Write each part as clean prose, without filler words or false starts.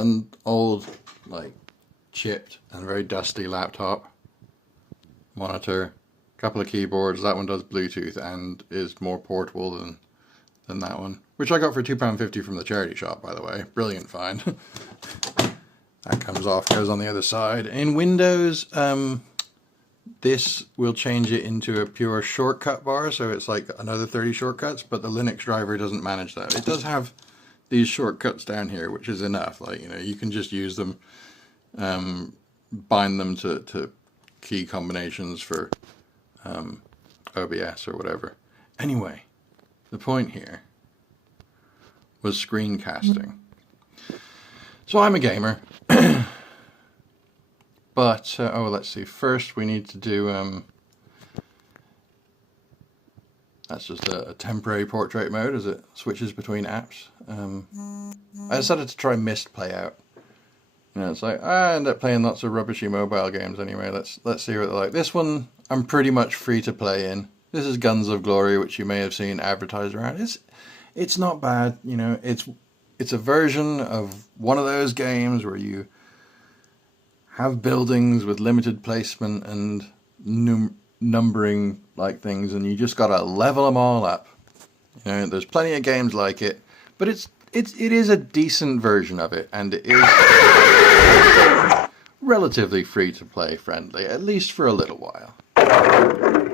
an old, like, chipped and very dusty laptop, monitor, couple of keyboards. That one does Bluetooth and is more portable than that one, which I got for £2.50 from the charity shop, by the way. Brilliant find. That comes off, goes on the other side. In Windows, this will change it into a pure shortcut bar, so it's like another 30 shortcuts, but the Linux driver doesn't manage that. It does have these shortcuts down here, which is enough. Like, you know, you can just use them, bind them to key combinations for OBS or whatever. Anyway, the point here was screencasting. So I'm a gamer. But, oh, let's see, first we need to do, that's just a temporary portrait mode as it switches between apps. I decided to try Mist play out. You know, it's like, I end up playing lots of rubbishy mobile games anyway, let's see what they're like. This one, I'm pretty much free to play in. This is Guns of Glory, which you may have seen advertised around. It's not bad, you know, it's a version of one of those games where you have buildings with limited placement and numbering like things, and you just gotta level them all up. You know, there's plenty of games like it, but it is a decent version of it, and it is relatively free to play friendly, at least for a little while. For a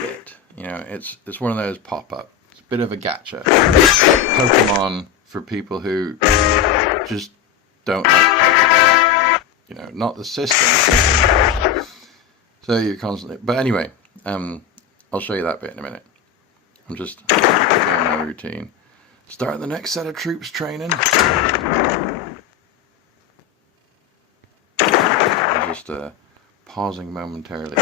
bit. You know, it's one of those pop-up. It's a bit of a gacha. Pokemon for people who just don't like, you know, not the system. So you're constantly, but anyway, I'll show you that bit in a minute. I'm just doing my routine. Start the next set of troops training. I'm just pausing momentarily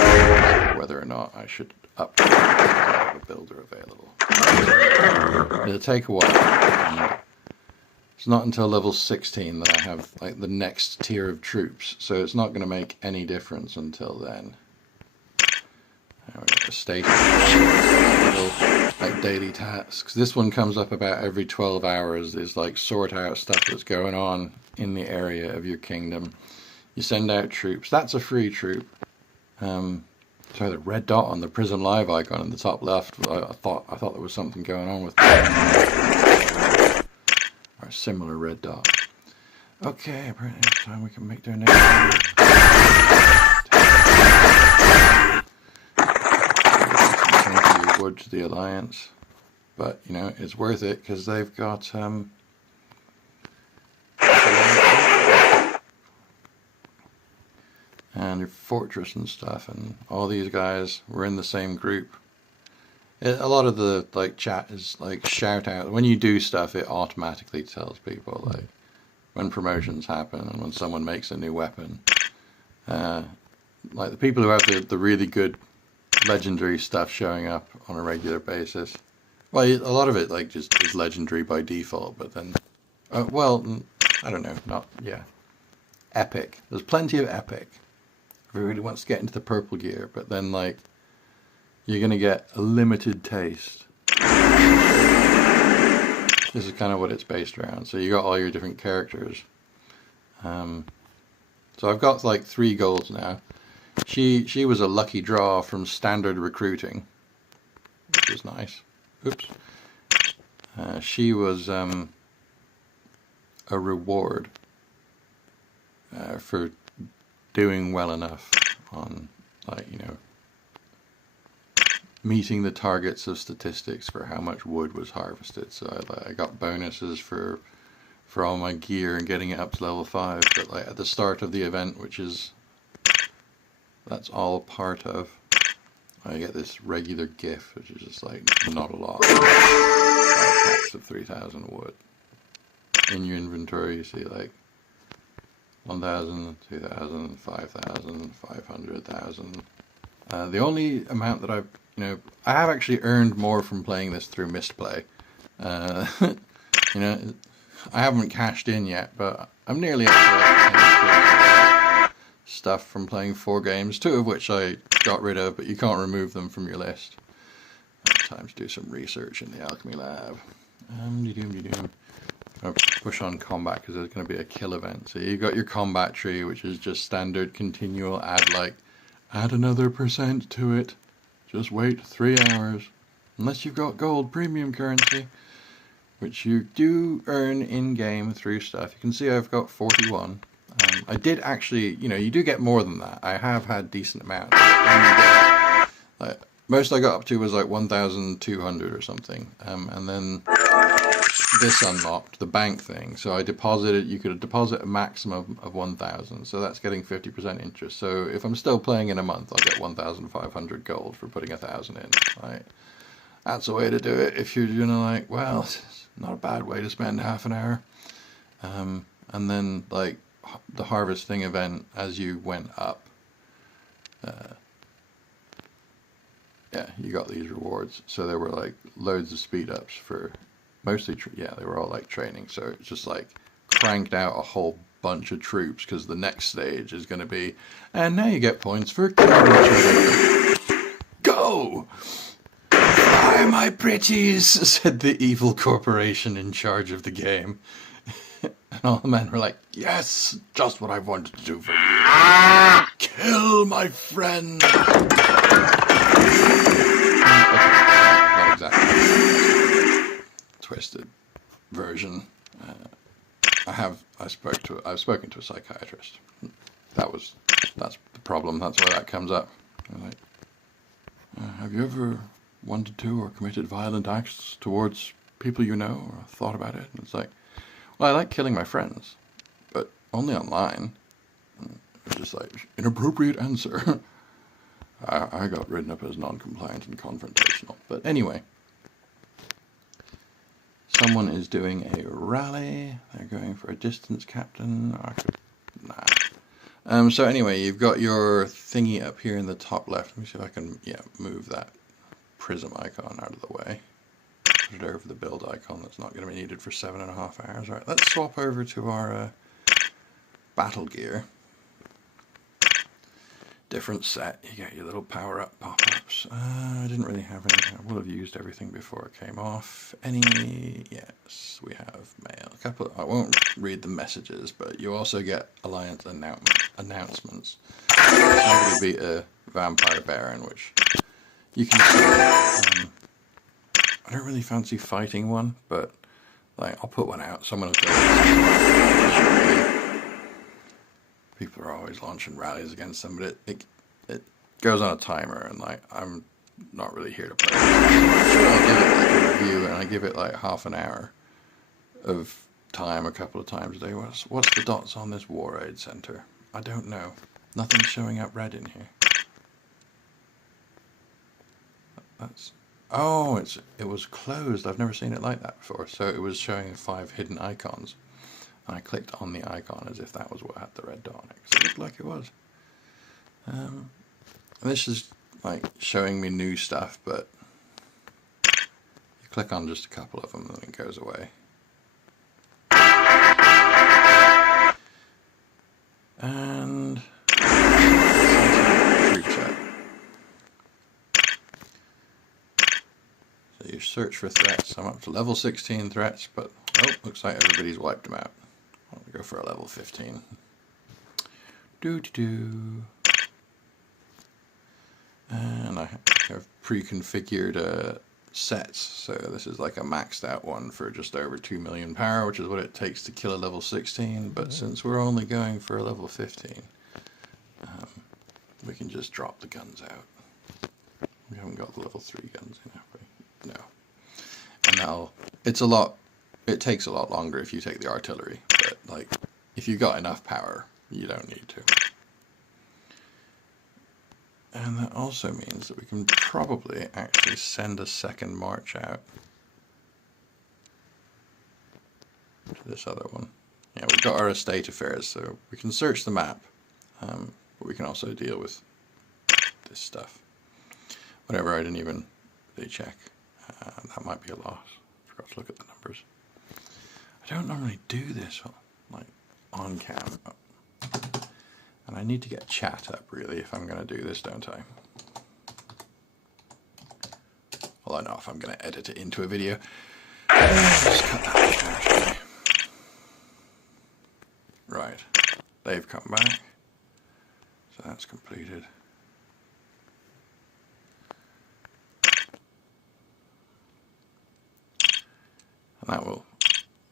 whether or not I should have a builder available. It'll take a while. It's not until level 16 that I have like the next tier of troops, so it's not going to make any difference until then. Now we've got the station, little like daily tasks. This one comes up about every 12 hours. There's like sort out stuff that's going on in the area of your kingdom. You send out troops. That's a free troop. Sorry, the red dot on the Prism Live icon in the top left. I thought there was something going on with that. Or a similar red dot. Okay, apparently it's time we can make their next move. Thank you, Wood, to the Alliance. But, you know, it's worth it because they've got and your fortress and stuff, and all these guys were in the same group. A lot of the like chat is like shout out. When you do stuff, it automatically tells people like when promotions happen and when someone makes a new weapon. Like the people who have the really good legendary stuff showing up on a regular basis. Well, a lot of it like just is legendary by default, but then, well, I don't know, epic. There's plenty of epic. Everybody wants to get into the purple gear, but then like you're gonna get a limited taste. This is kind of what it's based around. So you got all your different characters. So I've got like 3 golds now. She was a lucky draw from standard recruiting, which was nice. Oops. She was a reward for doing well enough on, like, you know, meeting the targets of statistics for how much wood was harvested. So I got bonuses for all my gear and getting it up to level 5. But like at the start of the event, that's all part of, I get this regular gift, which is just like not a lot. 5 packs of 3,000 wood. In your inventory, you see like 1,000, 2,000, 5,000, 500,000. The only amount that I have actually earned more from playing this through Mistplay. You know, I haven't cashed in yet, but I'm nearly up to stuff from playing 4 games, 2 of which I got rid of, but you can't remove them from your list. Time to do some research in the alchemy lab. I'll push on combat because there's going to be a kill event. So you've got your combat tree, which is just standard continual add another % to it. Just wait 3 hours. Unless you've got gold premium currency, which you do earn in-game through stuff. You can see I've got 41. I did actually, you do get more than that. I have had decent amounts. Like, most I got up to was like 1,200 or something. And then this unlocked, the bank thing. So I deposited, you could deposit a maximum of 1,000. So that's getting 50% interest. So if I'm still playing in a month, I'll get 1,500 gold for putting 1,000 in. Right? That's a way to do it if you're like, well, it's not a bad way to spend half an hour. And then like the harvesting event as you went up, yeah, you got these rewards. So there were like loads of speed ups for mostly, they were all like training. So it's just like cranked out a whole bunch of troops because the next stage is going to be, and now you get points for killing each other. Go! Fly, my pretties, said the evil corporation in charge of the game. And all the men were like, yes, just what I've wanted to do for you. Kill my friend. Not exactly twisted version. I've spoken to a psychiatrist. That's the problem. That's why that comes up. Like, have you ever wanted to or committed violent acts towards people you know or thought about it? And it's like, well, I like killing my friends, but only online. It's just like, inappropriate answer. I got written up as non-compliant and confrontational. But anyway, someone is doing a rally. They're going for a distance captain. So anyway, you've got your thingy up here in the top left. Let me see if I can, move that prism icon out of the way. Put it over the build icon that's not going to be needed for 7.5 hours. Alright, let's swap over to our battle gear. Different set. You get your little power-up pop-ups. I didn't really have any. I will have used everything before it came off. Yes, we have mail. A couple. I won't read the messages, but you also get alliance announcements. Somebody beat a vampire baron, which you can see. I don't really fancy fighting one, but like I'll put one out. Someone will do it. People are always launching rallies against them, but it goes on a timer, and like I'm not really here to play. I'll give it like a review, and I give it like half an hour of time a couple of times a day. What's the dots on this War Aid Center? I don't know. Nothing's showing up red in here. It was closed. I've never seen it like that before. So it was showing 5 hidden icons. And I clicked on the icon as if that was what had the red dot on it. Because it looked like it was. This is like showing me new stuff, but you click on just a couple of them and then it goes away. And group chat. So you search for threats. I'm up to level 16 threats, but looks like everybody's wiped them out. I'll go for a level 15. And I have pre-configured sets. So this is like a maxed out one for just over 2 million power, which is what it takes to kill a level 16. But since we're only going for a level 15, we can just drop the guns out. We haven't got the level 3 guns in, have we? No. And it takes a lot longer if you take the artillery, but like if you've got enough power, you don't need to. And that also means that we can probably actually send a second march out to this other one. Yeah, we've got our estate affairs, so we can search the map, but we can also deal with this stuff. Whatever, I didn't even really check. That might be a loss. Forgot to look at the numbers. I don't normally do this like on cam, and I need to get chat up really if I'm going to do this, don't I? Well, I know if I'm going to edit it into a video. Let's cut that out, actually. Right, they've come back, so that's completed. And that will,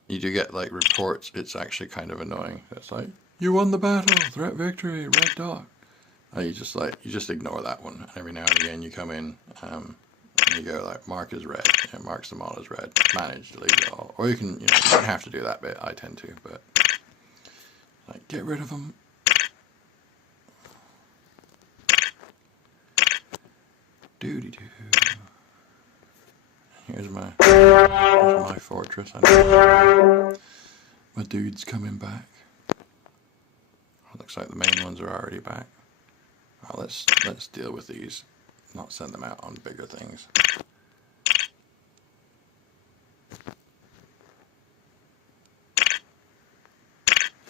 you do get like reports, it's actually kind of annoying. It's like, you won the battle, threat victory, red dot. And you just ignore that one. Every now and again you come in, and you go like, mark as red, it marks them all as red, manage, delete it all. Or you can, you don't have to do that bit, I tend to, but like, get rid of them. Doody-doo. Here's my fortress. I know my dude's coming back. Looks like the main ones are already back. Oh, let's deal with these, not send them out on bigger things.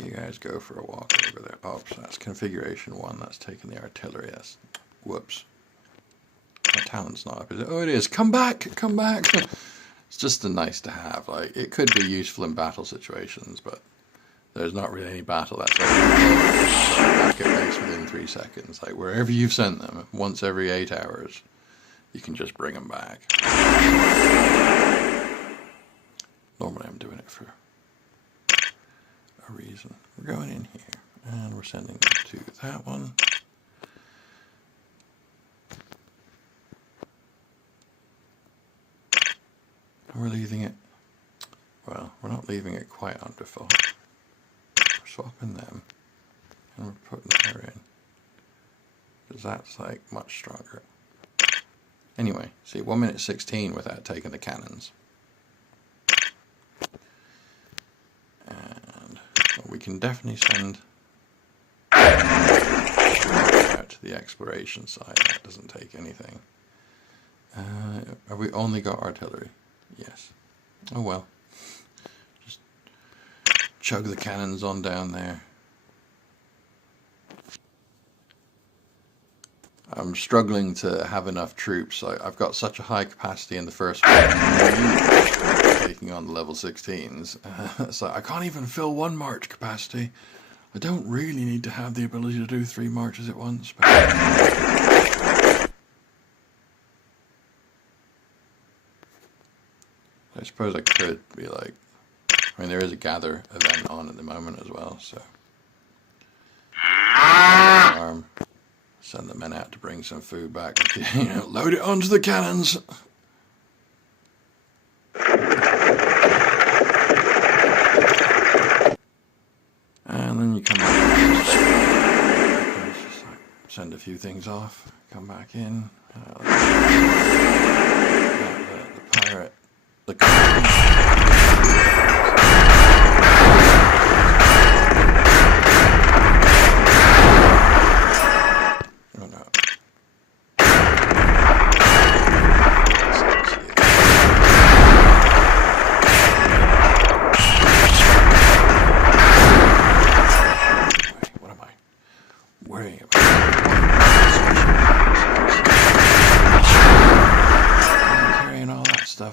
You guys go for a walk over there. Oh, that's configuration 1. That's taking the artillery. That's, whoops. My talent's not up, is it? Oh, it is. Come back! Come back! It's just a nice to have. Like, it could be useful in battle situations, but there's not really any battle that's like back at base within 3 seconds. Like, wherever you've sent them, once every 8 hours, you can just bring them back. Normally I'm doing it for a reason. We're going in here, and we're sending them to that one. And we're leaving it, well, we're not leaving it quite on default. We're swapping them, and we're putting her in, because that's like much stronger. Anyway, see, 1 minute 16 without taking the cannons. And well, we can definitely send out to the exploration side. That doesn't take anything. Have we only got artillery? Yes. Oh well. Just chug the cannons on down there. I'm struggling to have enough troops. I've got such a high capacity in the first one, taking on the level 16s. So I can't even fill 1 march capacity. I don't really need to have the ability to do 3 marches at once. But I suppose I could be like, I mean, there is a gather event on at the moment as well, so. Send the men out to bring some food back. You know, load it onto the cannons. And then you come back. Just like send a few things off. Come back in. The pirate.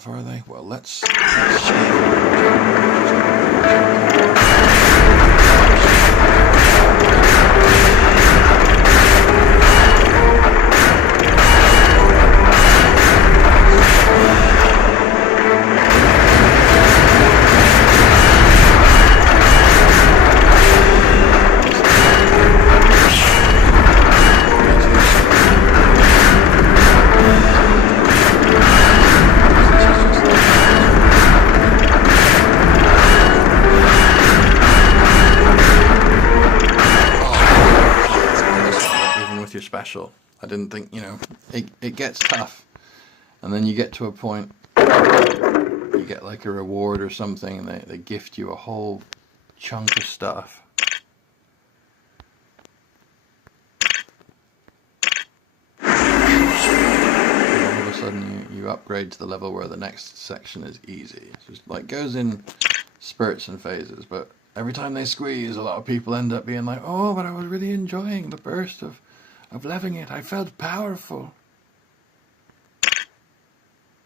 Are they? Well, let's special. I didn't think, you know, it gets tough, and then you get to a point, you get like a reward or something, and they gift you a whole chunk of stuff. And all of a sudden you upgrade to the level where the next section is easy. It's just like goes in spurts and phases, but every time they squeeze, a lot of people end up being like, oh, but I was really enjoying the burst of leveling it. I felt powerful.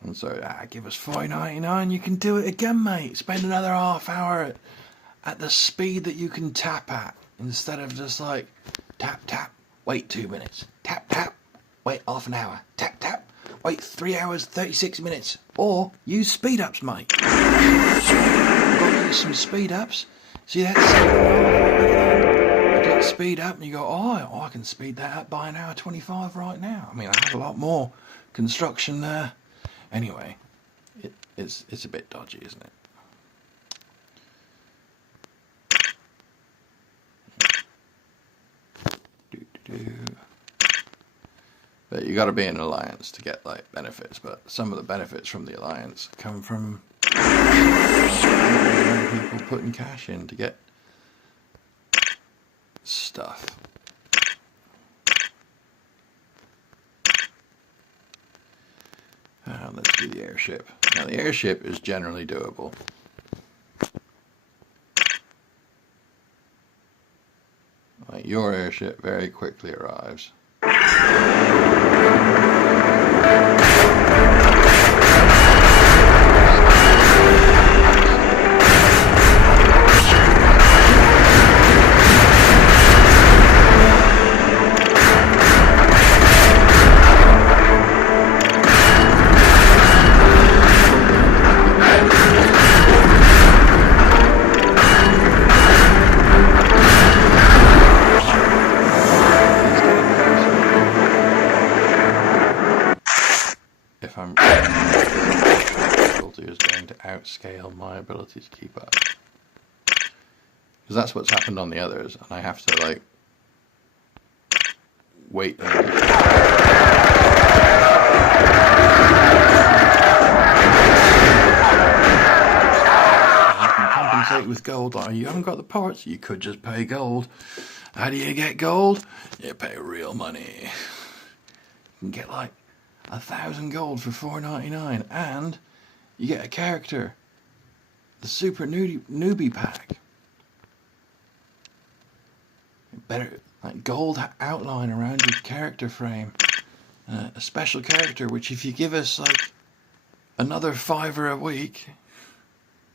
And so, give us $4.99, you can do it again, mate. Spend another half hour at the speed that you can tap at, instead of just like tap, tap, wait 2 minutes, tap, tap, wait half an hour, tap, tap, wait 3 hours, 36 minutes, or use speed ups, mate. You've got to use some speed ups. See that? You speed up and you go, oh, I can speed that up by 1:25 right now. I mean, I have a lot more construction there. Anyway, it's a bit dodgy, isn't it? But you got to be in an alliance to get like benefits. But some of the benefits from the alliance come from people putting cash in to get stuff. Let's do the airship. Now the airship is generally doable. Like, your airship very quickly arrives. Outscale my ability to keep up, because that's what's happened on the others, and I have to like wait I can compensate with gold. Like, you haven't got the parts, you could just pay gold. How do you get gold? You pay real money. You can get like 1,000 gold for $4.99, and you get a character, the super newbie pack. Better like gold outline around your character frame. A special character, which if you give us like another $5 a week,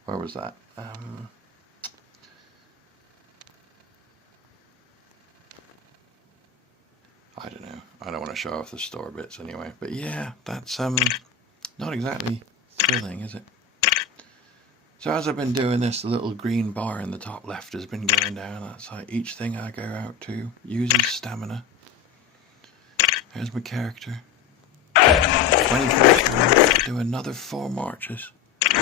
where was that? I don't know. I don't want to show off the store bits anyway. But yeah, that's not exactly thrilling, is it? So as I've been doing this, the little green bar in the top left has been going down. That's like each thing I go out to uses stamina. There's my character. 24 do another 4 marches. But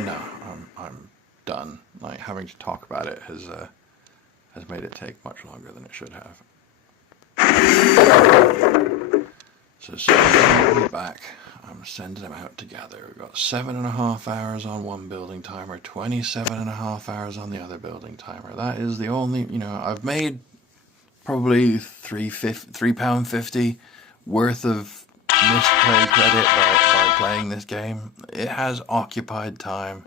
no, I'm done. Like, having to talk about it has made it take much longer than it should have. So back, I'm sending them out together. We've got 7.5 hours on one building timer, 27.5 hours on the other building timer. That is the only, I've made probably £3.50 worth of misplay credit by playing this game. It has occupied time.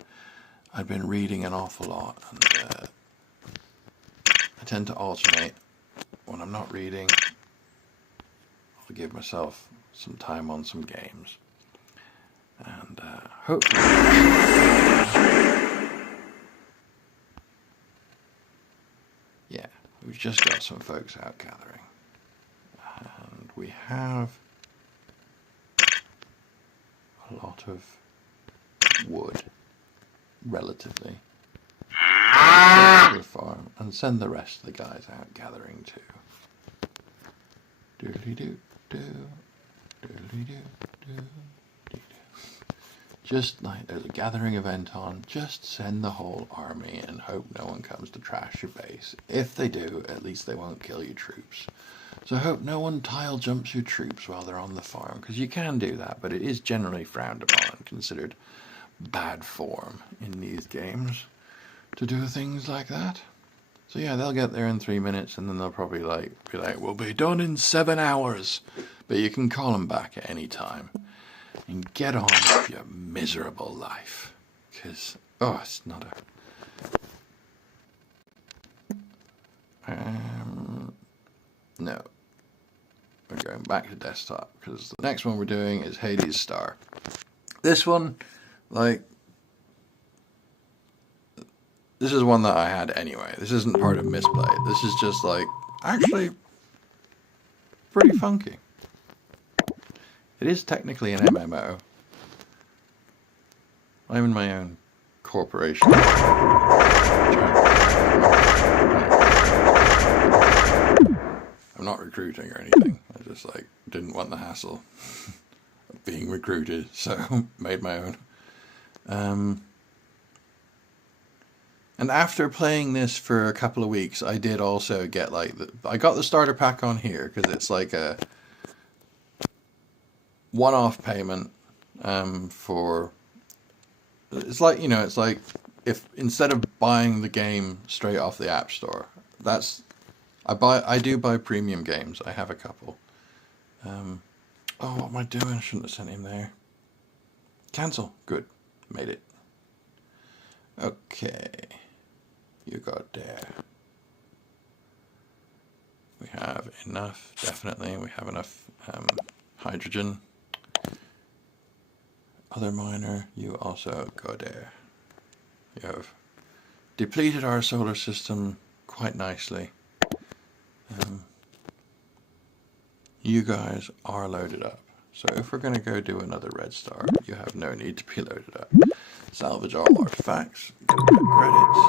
I've been reading an awful lot, and I tend to alternate. When I'm not reading, I'll give myself some time on some games, and hopefully yeah, we've just got some folks out gathering, and we have a lot of wood relatively to the farm, and send the rest of the guys out gathering too. Doodly-doo, doo. Just like there's a gathering event on, just send the whole army and hope no one comes to trash your base. If they do, at least they won't kill your troops. So hope no one tile jumps your troops while they're on the farm, because you can do that, but it is generally frowned upon and considered bad form in these games to do things like that. So yeah, they'll get there in 3 minutes, and then they'll probably be like, we'll be done in 7 hours. But you can call them back at any time and get on with your miserable life. Because, it's not a... no. We're going back to desktop, because the next one we're doing is Hades Star. This one, like, this is one that I had anyway. This isn't part of misplay. This is just like, actually, pretty funky. It is technically an MMO. I'm in my own corporation. I'm not recruiting or anything. I just like didn't want the hassle of being recruited, so made my own. And after playing this for a couple of weeks, I did also get like I got the starter pack on here because it's like a one-off payment for. It's like, you know, it's like if instead of buying the game straight off the App Store, I do buy premium games. I have a couple. Oh, what am I doing? I shouldn't have sent him there. Cancel. Good. Made it. Okay. You got there. We have enough, definitely. We have enough hydrogen. Other miner, you also go there. You have depleted our solar system quite nicely. You guys are loaded up. So if we're going to go do another red star, you have no need to be loaded up. Salvage all artifacts, get credits.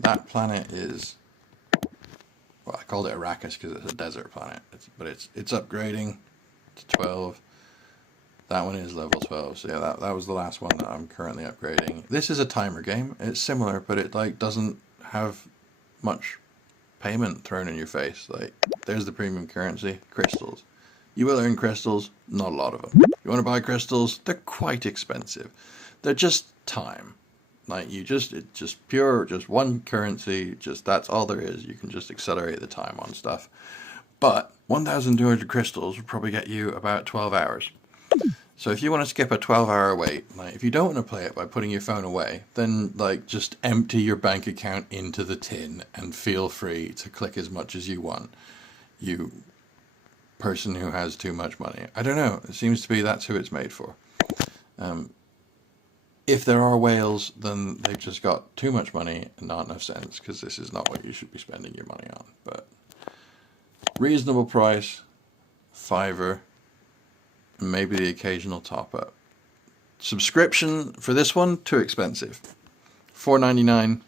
That planet is, well, I called it Arrakis because it's a desert planet, but it's upgrading to 12. That one is level 12, so yeah, that was the last one that I'm currently upgrading. This is a timer game. It's similar, but it like doesn't have much payment thrown in your face. Like, there's the premium currency, crystals. You will earn crystals, not a lot of them. You want to buy crystals? They're quite expensive. They're just time. Like, it's just pure, just one currency, just that's all there is. You can just accelerate the time on stuff. But 1,200 crystals would probably get you about 12 hours. So if you want to skip a 12-hour wait, like if you don't want to play it by putting your phone away, then like just empty your bank account into the tin and feel free to click as much as you want. You person who has too much money. I don't know. It seems to be that's who it's made for. If there are whales, then they've just got too much money and not enough sense, because this is not what you should be spending your money on. But reasonable price, $5. Maybe the occasional top up. Subscription for this one, too expensive. $4.99,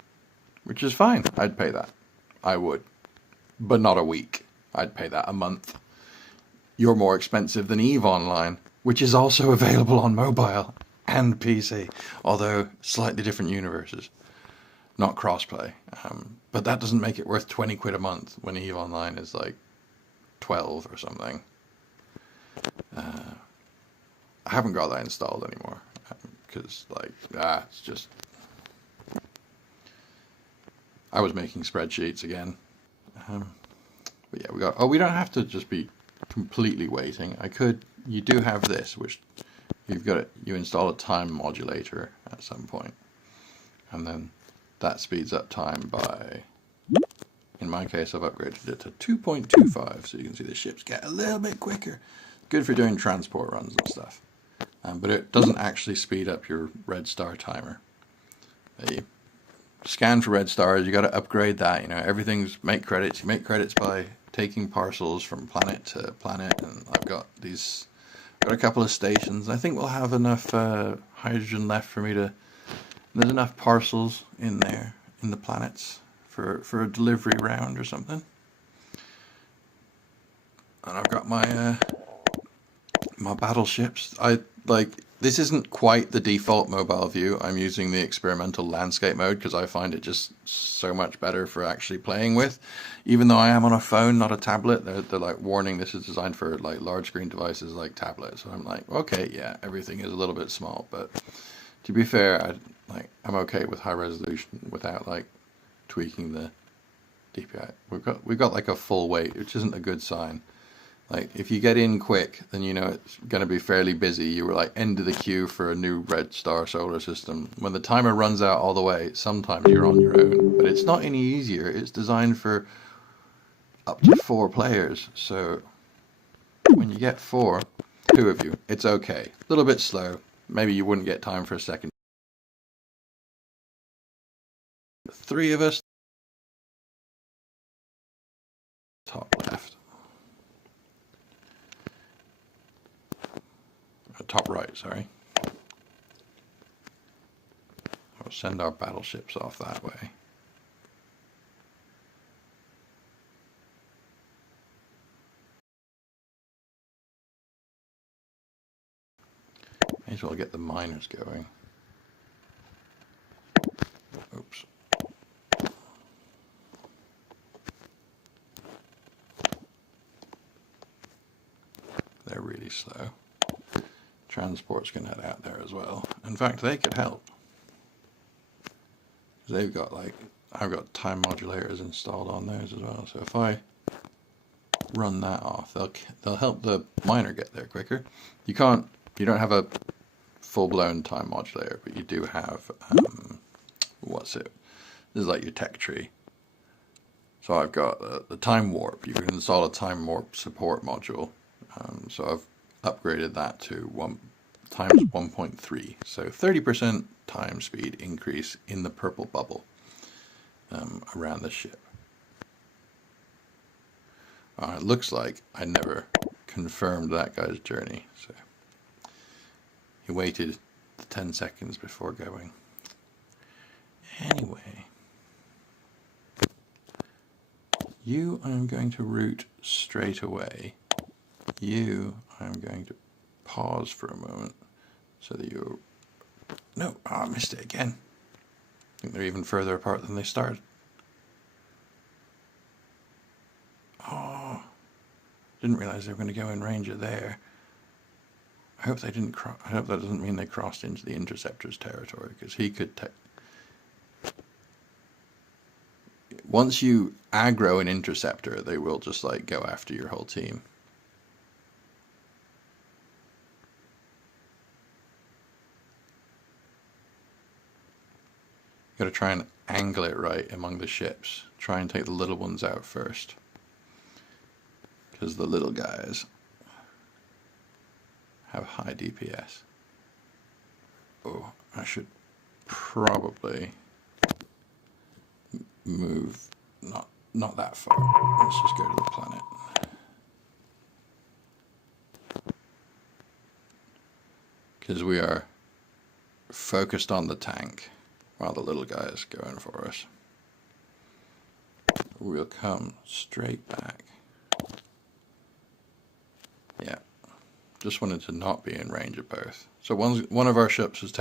which is fine. I'd pay that. I would. But not a week. I'd pay that a month. You're more expensive than EVE Online, which is also available on mobile and PC, although slightly different universes. Not crossplay. But that doesn't make it worth 20 quid a month when EVE Online is like 12 or something. I haven't got that installed anymore because it's just I was making spreadsheets again. But yeah, we don't have to just be completely waiting. You do have this, which you install a time modulator at some point, and then that speeds up time by, in my case, I've upgraded it to 2.25, so you can see the ships get a little bit quicker. Good for doing transport runs and stuff. But it doesn't actually speed up your red star timer. You scan for red stars, you got to upgrade that. You know, everything's make credits. You make credits by taking parcels from planet to planet, and I've got a couple of stations. I think we'll have enough hydrogen left for me to. There's enough parcels in there in the planets for a delivery round or something. And I've got my battleships. This isn't quite the default mobile view. I'm using the experimental landscape mode because I find it just so much better for actually playing with. Even though I am on a phone, not a tablet, they're like warning this is designed for like large screen devices like tablets. So I'm like, okay, yeah, everything is a little bit small, but to be fair, I'm okay with high resolution without like tweaking the DPI. We've got like a full weight, which isn't a good sign. Like, if you get in quick, then you know it's going to be fairly busy. You were like end of the queue for a new red star solar system. When the timer runs out all the way, sometimes you're on your own. But it's not any easier. It's designed for up to 4 players. So when you get 4, 2 of you, it's okay. A little bit slow. Maybe you wouldn't get time for a second The three of us. Top left. Top right, sorry. We'll send our battleships off that way. May as well get the miners going. Oops. They're really slow. Transport's going to head out there as well. In fact, they could help. They've got like, I've got time modulators installed on theirs as well. So if I run that off, they'll help the miner get there quicker. You don't have a full-blown time modulator, but you do have, this is like your tech tree. So I've got the time warp. You can install a time warp support module. So I've upgraded that to 1 times 1.3. So 30% time speed increase in the purple bubble around the ship. It looks like I never confirmed that guy's journey. So he waited 10 seconds before going. Anyway, you I'm going to route straight away. You I'm going to pause for a moment so that you... No, I missed it again. I think they're even further apart than they started. Oh, didn't realize they were going to go in range of there. I hope they didn't cross. I hope that doesn't mean they crossed into the interceptor's territory, because he could take... Once you aggro an interceptor, they will just like go after your whole team. Got to try and angle it right among the ships. Try and take the little ones out first, because the little guys have high DPS. Oh, I should probably move not that far. Let's just go to the planet. Because we are focused on the tank while the little guy is going for us. We'll come straight back. Yeah. Just wanted to not be in range of both. So one of our ships has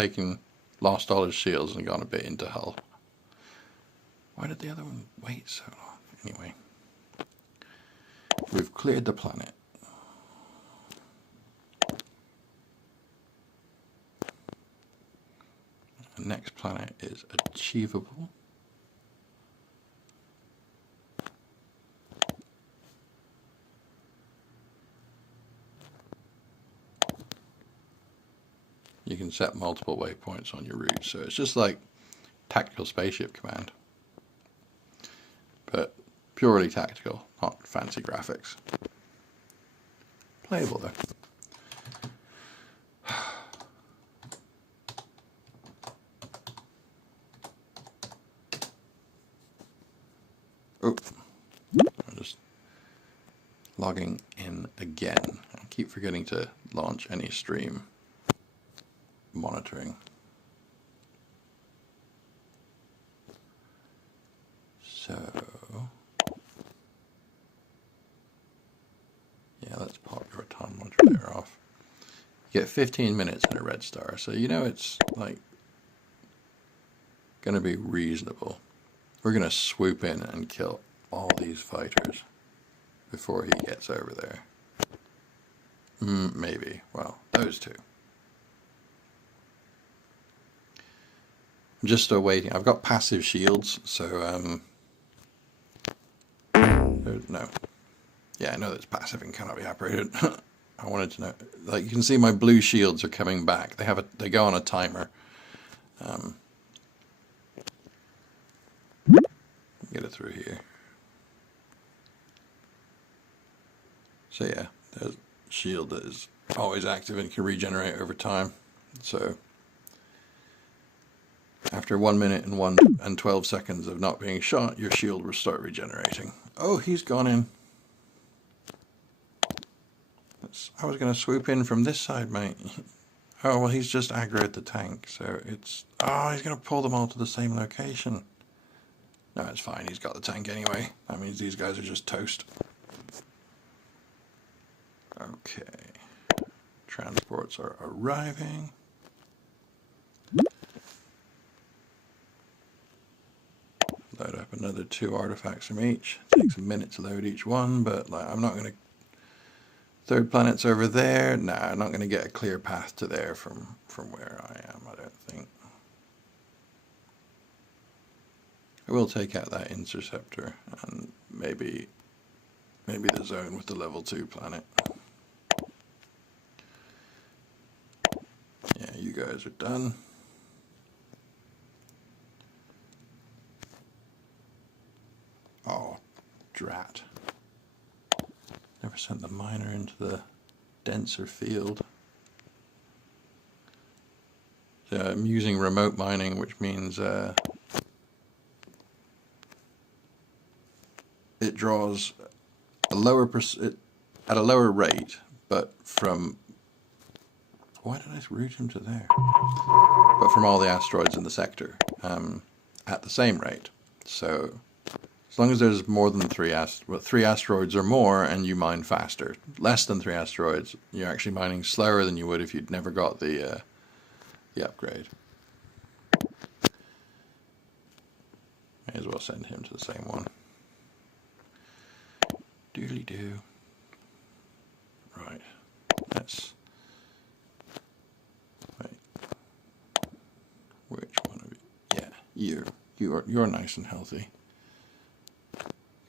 lost all his shields and gone a bit into hull. Why did the other one wait so long? Anyway, we've cleared the planet. The next planet is achievable. You can set multiple waypoints on your route, so it's just like tactical spaceship command, but purely tactical, not fancy graphics. Playable though. Oh, I'm just logging in again. I keep forgetting to launch any stream monitoring. So, yeah, let's pop your time modulator off. You get 15 minutes in a red star, so you know it's like going to be reasonable. We're going to swoop in and kill all these fighters before he gets over there. Maybe. Well, those two. I'm just still waiting. I've got passive shields, so no. Yeah, I know that's passive and cannot be operated. I wanted to know. Like you can see, my blue shields are coming back. They go on a timer. Get it through here. So yeah, there's a shield that is always active and can regenerate over time. So after after 1 minute and 12 seconds of not being shot, your shield will start regenerating. Oh, he's gone in. I was going to swoop in from this side, mate. Oh, well, he's just aggroed the tank, so it's... Oh, he's going to pull them all to the same location. No, it's fine. He's got the tank anyway. That means these guys are just toast. Okay. Transports are arriving. Load up another 2 artifacts from each. Takes a minute to load each one, but like, I'm not going to... Third planet's over there. Nah, I'm not going to get a clear path to there from where I am, I don't think. I will take out that interceptor and maybe the zone with the level 2 planet. Yeah, you guys are done. Oh, drat. Never sent the miner into the denser field. So I'm using remote mining, which means it draws a lower at a lower rate, but from... Why did I route him to there? But from all the asteroids in the sector at the same rate. So as long as there's more than 3 asteroids or more, and you mine faster. Less than 3 asteroids, you're actually mining slower than you would if you'd never got the upgrade. May as well send him to the same one. Doodly-doo. Right. Let's... Wait. Which one of you? Yeah, you're nice and healthy.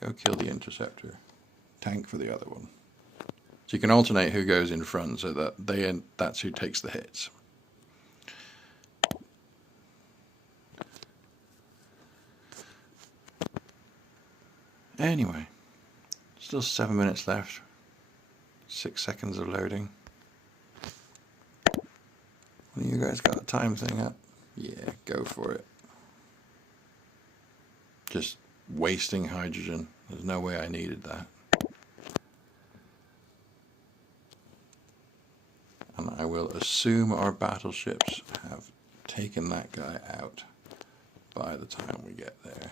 Go kill the interceptor. Tank for the other one. So you can alternate who goes in front so that that's who takes the hits. Anyway, still 7 minutes left. 6 seconds of loading. One of you guys got a time thing up? Yeah, go for it. Just wasting hydrogen. There's no way I needed that. And I will assume our battleships have taken that guy out by the time we get there.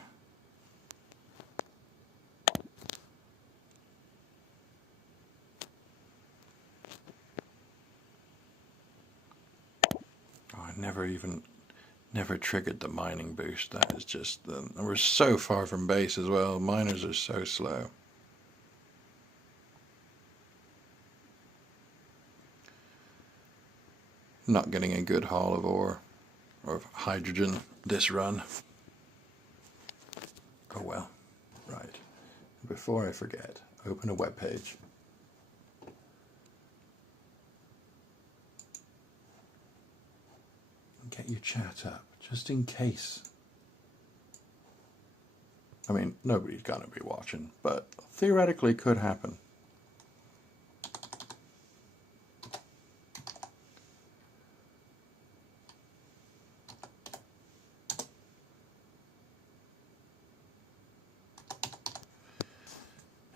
Oh, I never triggered the mining boost. That is just and we're so far from base as well. Miners are so slow. Not getting a good haul of ore or of hydrogen this run. Oh well. Right. Before I forget, open a web page. Get your chat up, just in case. I mean, nobody's gonna be watching, but theoretically could happen.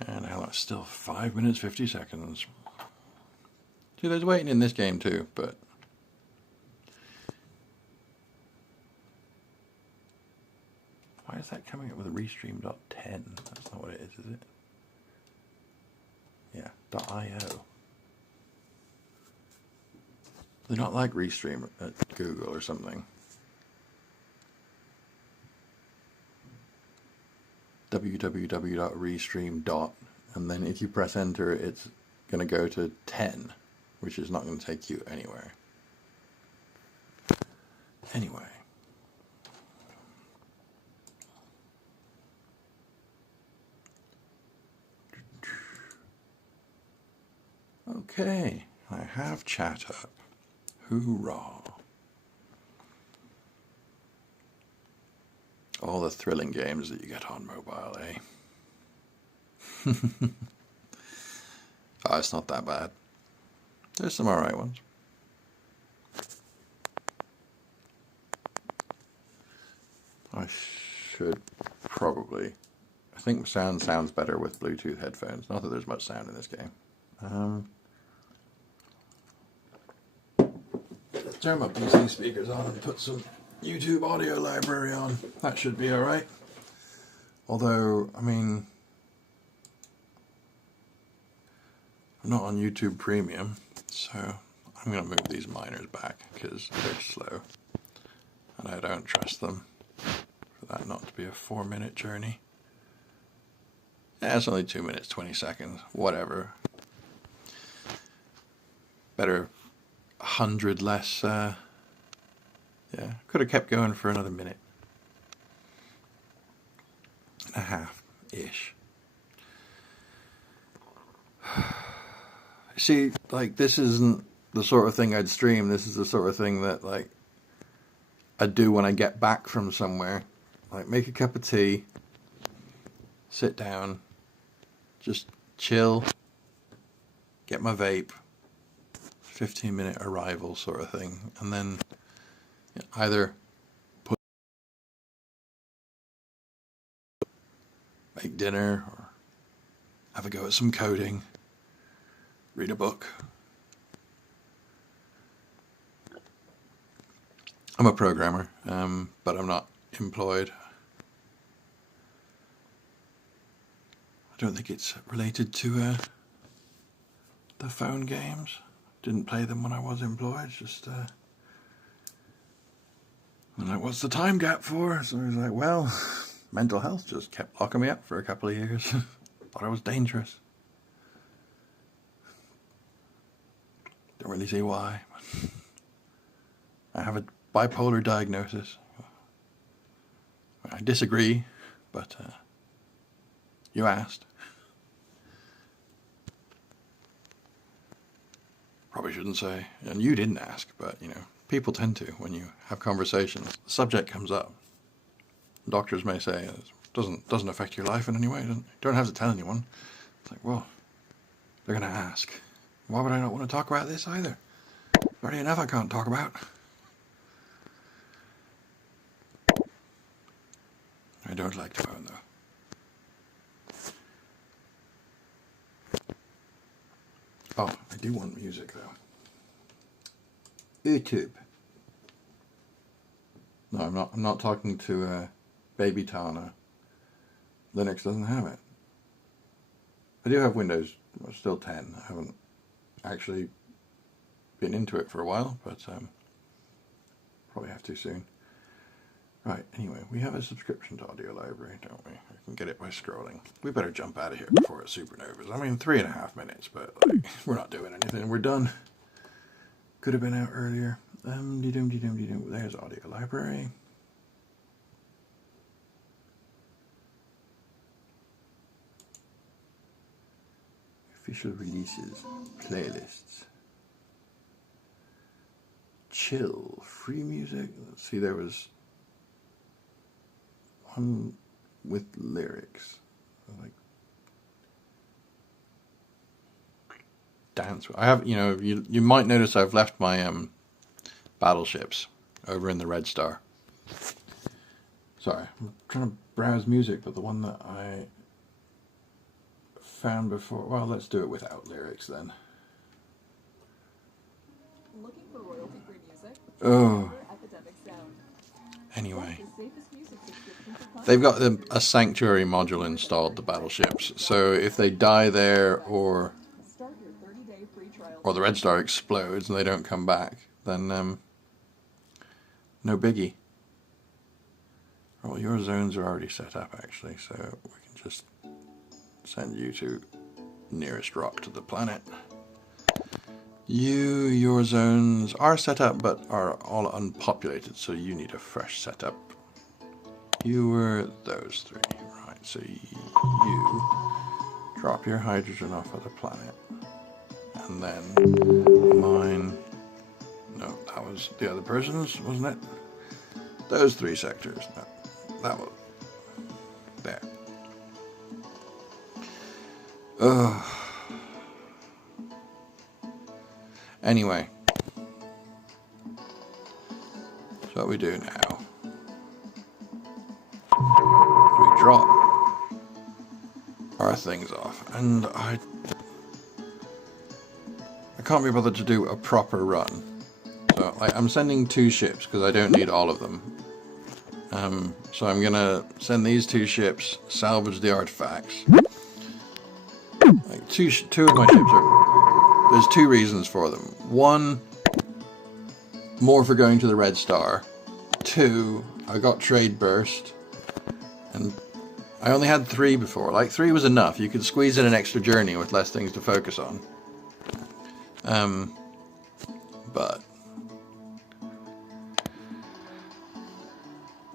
And now it's still 5 minutes 50 seconds. See, there's waiting in this game too, but why is that coming up with a Restream.10? That's not what it is it? Yeah, .io. They're not like Restream at Google or something. www.restream. And then if you press enter, it's going to go to 10, which is not going to take you anywhere. Anyway. Okay, I have chat up. Hoorah. All the thrilling games that you get on mobile, eh? Oh, it's not that bad. There's some alright ones. I should probably... I think sound sounds better with Bluetooth headphones. Not that there's much sound in this game. Let's turn my PC speakers on and put some YouTube audio library on. That should be alright. Although, I mean, I'm not on YouTube Premium, so I'm going to move these miners back because they're slow. And I don't trust them for that not to be a 4-minute journey. Yeah, it's only 2 minutes, 20 seconds, whatever. Better 100 less, yeah, could have kept going for another minute and a half-ish. See, like, this isn't the sort of thing I'd stream. This is the sort of thing that, like, I'd do when I get back from somewhere. Like, make a cup of tea, sit down, just chill, get my vape, 15-minute arrival sort of thing, and then either make dinner, or have a go at some coding, read a book. I'm a programmer, but I'm not employed. I don't think it's related to the phone games. Didn't play them when I was employed, just I'm like, what's the time gap for? So I was like, well, mental health just kept locking me up for a couple of years. Thought I was dangerous. Don't really see why. I have a bipolar diagnosis. I disagree, but you asked. Probably shouldn't say, and you didn't ask, but you know, people tend to when you have conversations. The subject comes up. Doctors may say it doesn't affect your life in any way. You don't have to tell anyone. It's like, well, they're gonna ask. Why would I not want to talk about this either? Already enough I can't talk about. I don't like to phone though. Oh, I do want music though. YouTube. No, I'm not talking to Baby Tana. Linux doesn't have it. I do have Windows, well, still 10. I haven't actually been into it for a while, but probably have to soon. Right, anyway, we have a subscription to Audio Library, don't we? I can get it by scrolling. We better jump out of here before it supernovas. I mean, 3.5 minutes, but like, we're not doing anything. We're done. Could have been out earlier. There's Audio Library. Official releases. Playlists. Chill. Free music. Let's see, there was one with lyrics, like dance. I have, you know, you might notice I've left my battleships over in the Red Star. Sorry, I'm trying to browse music, but the one that I found before. Well, let's do it without lyrics then. Looking for royalty-free music? Oh. Anyway. They've got a sanctuary module installed, the battleships. So if they die there, or the Red Star explodes and they don't come back, then no biggie. Well, your zones are already set up actually, so we can just send you to nearest rock to the planet. Your zones are set up but are all unpopulated, so you need a fresh setup. You were those three, right? So you drop your hydrogen off of the planet, and then mine. No, that was the other person's, wasn't it? Those three sectors. No, that was there. Ugh. Anyway, so what we do now drop our things off, and I can't be bothered to do a proper run. So I'm sending 2 ships because I don't need all of them. So I'm gonna send these 2 ships, salvage the artifacts. Like two of my ships are. There's 2 reasons for them. 1, more for going to the Red Star. 2, I got trade burst, and I only had 3 before. Like 3 was enough. You could squeeze in an extra journey with less things to focus on. But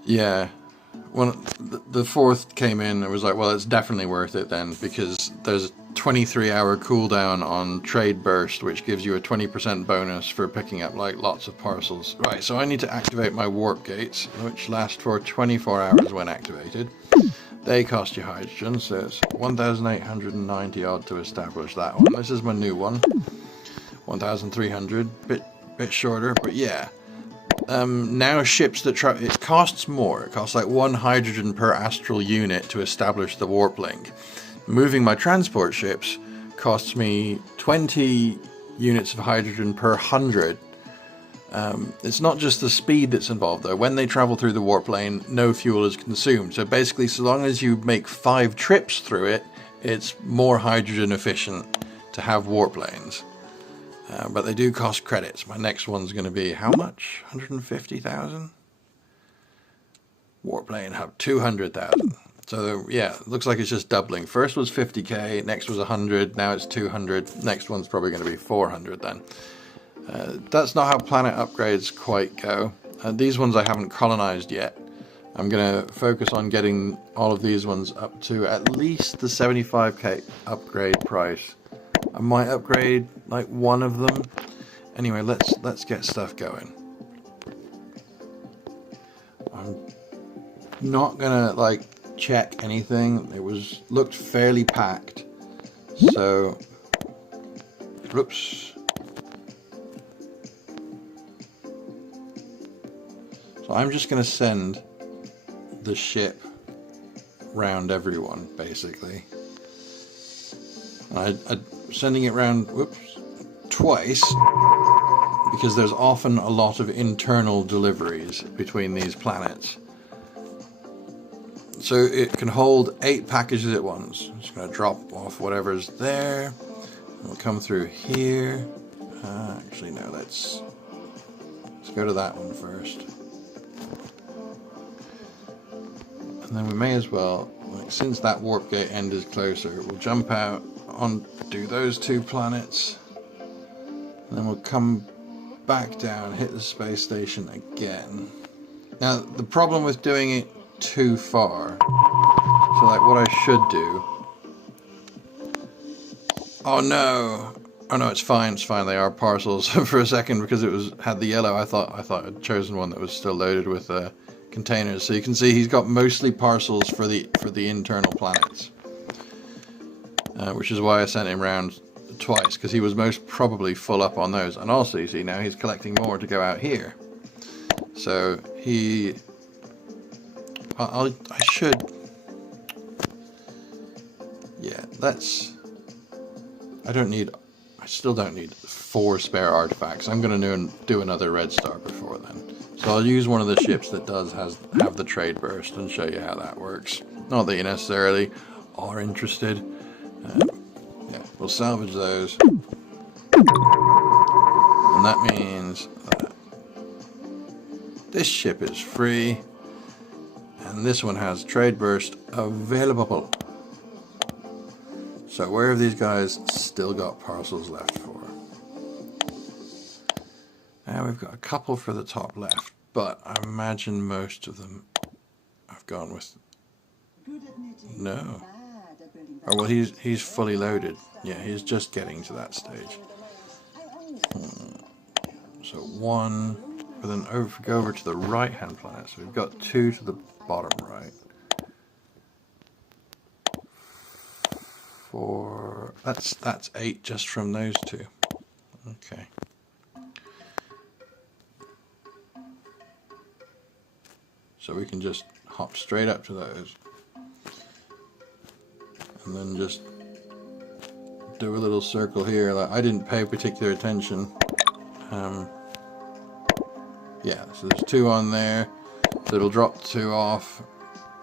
yeah, when the 4th came in, it was like, well, it's definitely worth it then, because there's a 23-hour cooldown on trade burst, which gives you a 20% bonus for picking up like lots of parcels. Right, so I need to activate my warp gates, which last for 24 hours when activated. They cost you hydrogen, so it's 1,890 odd to establish that one. This is my new one, 1,300, bit shorter, but yeah. Now ships that it costs more. It costs like 1 hydrogen per astral unit to establish the warp link. Moving my transport ships costs me 20 units of hydrogen per 100. It's not just the speed that's involved though. When they travel through the warp lane, no fuel is consumed. So basically, so long as you make 5 trips through it, it's more hydrogen efficient to have warp lanes. But they do cost credits. My next one's going to be how much? 150,000? Warp lane hub 200,000. So yeah, it looks like it's just doubling. First was 50k, next was 100, now it's 200. Next one's probably going to be 400 then. That's not how planet upgrades quite go. These ones I haven't colonized yet. I'm going to focus on getting all of these ones up to at least the 75k upgrade price. I might upgrade like one of them. Anyway, let's get stuff going. I'm not gonna like check anything. It looked fairly packed. So, whoops. So I'm just gonna send the ship round everyone basically. I'm sending it round, whoops, twice, because there's often a lot of internal deliveries between these planets. So it can hold 8 packages at once. I'm just going to drop off whatever's there. We'll come through here. Actually, no, let's go to that one first. And then we may as well, like, since that warp gate end is closer, we'll jump out do those 2 planets, and then we'll come back down, hit the space station again. Now the problem with doing it too far, so like what I should do, oh no, it's fine, they are parcels. For a second, because it had the yellow, I thought I'd chosen one that was still loaded with containers. So you can see he's got mostly parcels for the internal planets. Which is why I sent him round twice, because he was most probably full up on those. And also, you see, now he's collecting more to go out here. So I should, yeah, I still don't need 4 spare artifacts. I'm going to do another Red Star before then. So I'll use one of the ships that does have the trade burst and show you how that works. Not that you necessarily are interested. Yeah, we'll salvage those, and that means that this ship is free, and this one has trade burst available. So where have these guys still got parcels left for? Now we've got a couple for the top left, but I imagine most of them I've gone with. No. Oh, well, he's fully loaded. Yeah, he's just getting to that stage. So 1, but then go over to the right-hand planet. So we've got 2 to the bottom right. 4. That's 8 just from those 2. Okay. So we can just hop straight up to those. and then just do a little circle here. Like, I didn't pay particular attention. Yeah, so there's 2 on there, so it'll drop 2 off.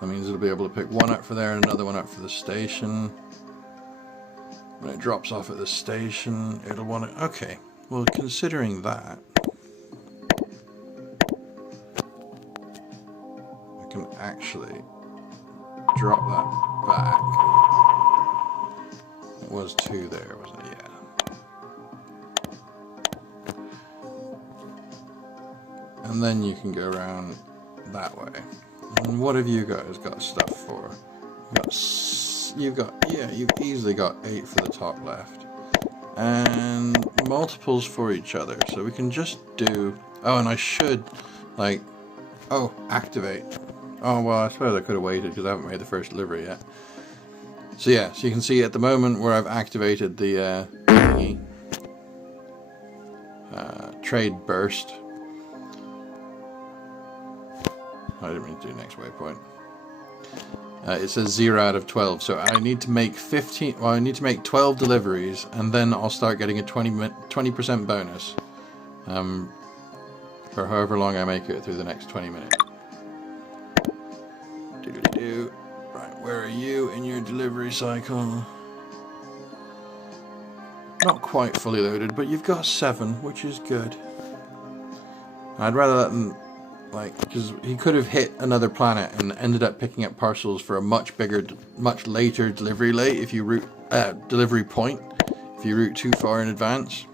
That means it'll be able to pick 1 up for there and another 1 up for the station. When it drops off at the station, it'll want to... Okay, well, considering that, I can actually drop that back. It was 2 there, wasn't it? Yeah. And then you can go around that way. And what have you guys got stuff for? You've easily got 8 for the top left. And multiples for each other. So we can just do... Oh, and I should, like... Oh, activate. Oh, well, I suppose I could have waited because I haven't made the first delivery yet. So yeah, so you can see at the moment where I've activated the thingy, trade burst. I didn't mean to do next waypoint. It says 0 out of 12, so I need to make 15. Well, I need to make 12 deliveries, and then I'll start getting a 20% bonus for however long I make it through the next 20 minutes. Right, where are you in your delivery cycle? Not quite fully loaded, but you've got 7, which is good. I'd rather that than, like, because he could have hit another planet and ended up picking up parcels for a much bigger, much later delivery if you route delivery point, if you route too far in advance.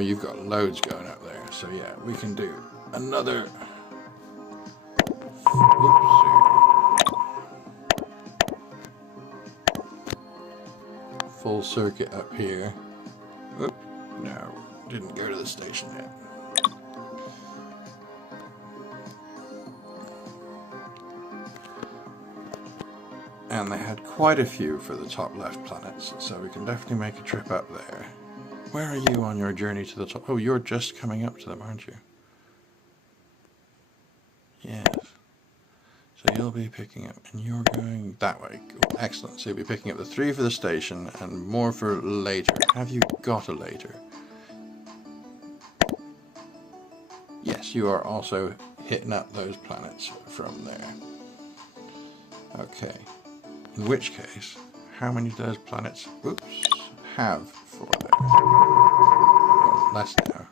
You've got loads going up there, so yeah, we can do another. Full circuit up here. Oop, no, didn't go to the station yet. And they had quite a few for the top left planets, so we can definitely make a trip up there. Where are you on your journey to the top? Oh, you're just coming up to them, aren't you? Yes. So you'll be picking up, and you're going that way. Cool. Excellent. So you'll be picking up the 3 for the station, and more for later. Have you got a later? Yes, you are also hitting up those planets from there. Okay. In which case, how many of those planets, have for there? Well, less now.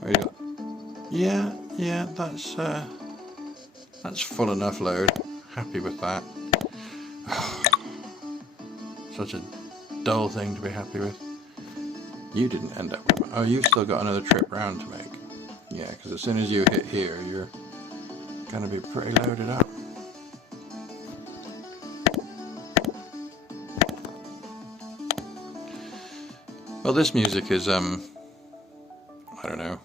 There you go. Yeah, that's full enough load. Happy with that. Such a dull thing to be happy with. You didn't end up with... Oh, you've still got another trip round to make. Yeah, because as soon as you hit here, you're going to be pretty loaded up. Well, this music is, I don't know.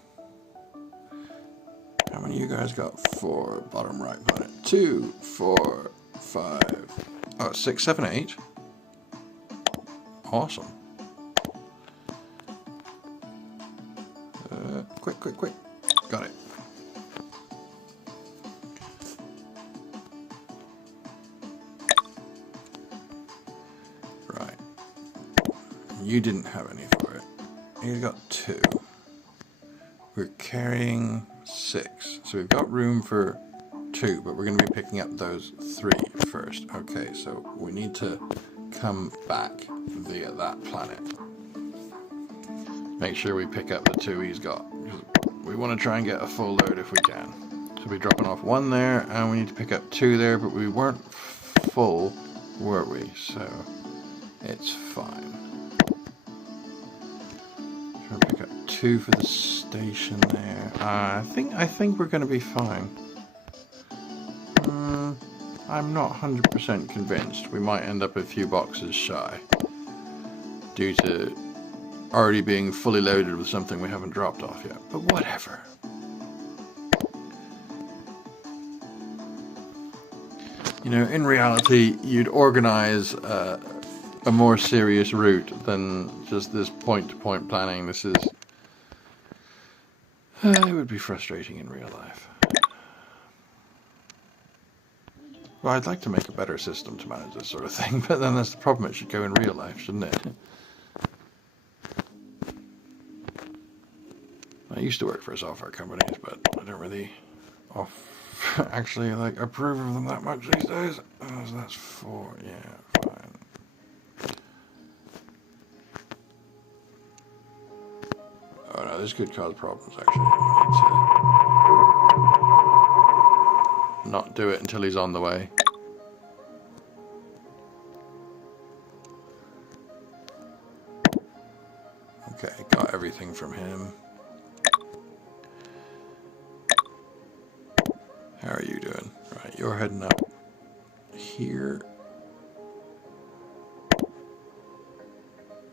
How many you guys got? 4, bottom right planet. 2, 4, 5, 6, 7, 8. Awesome. Quick. Got it. Right. You didn't have any for it. You got 2. We're carrying 6. So we've got room for 2, but we're going to be picking up those 3 first. Okay, so we need to come back via that planet. Make sure we pick up the 2 he's got. We want to try and get a full load if we can. So we're dropping off 1 there, and we need to pick up 2 there, but we weren't full, were we? So it's fine. Try and pick up 2 for the station there. I think we're going to be fine. I'm not 100% convinced. We might end up a few boxes shy due to already being fully loaded with something we haven't dropped off yet, but whatever. You know, in reality, you'd organize a more serious route than just this point-to-point planning. This is... it would be frustrating in real life. Well, I'd like to make a better system to manage this sort of thing, but then that's the problem. It should go in real life, shouldn't it? I used to work for software companies, but I don't really actually like approve of them that much these days. Oh, so that's 4, yeah, fine. Oh no, this could cause problems actually. I need to not do it until he's on the way. Okay, got everything from him. How are you doing? Right, you're heading up here.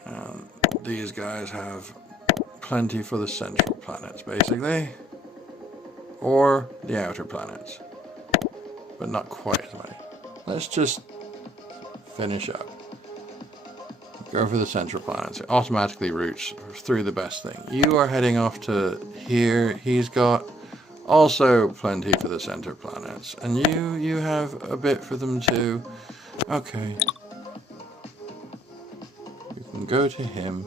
And these guys have plenty for the central planets, basically. Or the outer planets. But not quite as many. Let's just finish up. Go for the central planets. It automatically routes through the best thing. You are heading off to here. He's got also plenty for the center planets. And you have a bit for them too. Okay. You can go to him.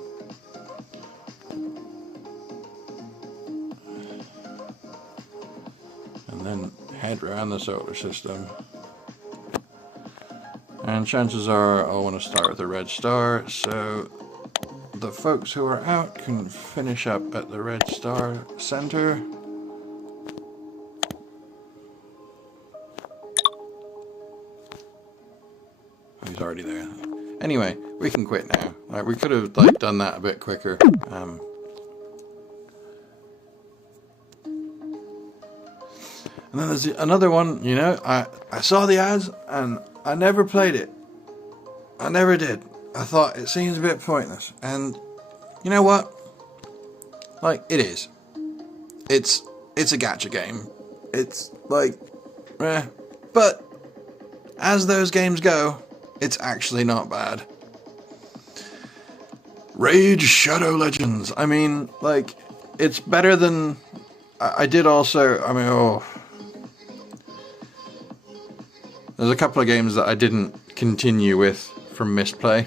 And then head around the solar system. And chances are I'll want to start with the red star, so the folks who are out can finish up at the red star center. Oh, he's already there. Anyway, we can quit now. Like, we could have done that a bit quicker. And then there's another one, you know, I saw the ads and I never played it. I never did. I thought it seems a bit pointless. And you know what? Like, it is. It's a gacha game. It's like, but as those games go, it's actually not bad. Raid Shadow Legends. I mean, like, it's better than... I did also... I mean, there's a couple of games that I didn't continue with from misplay.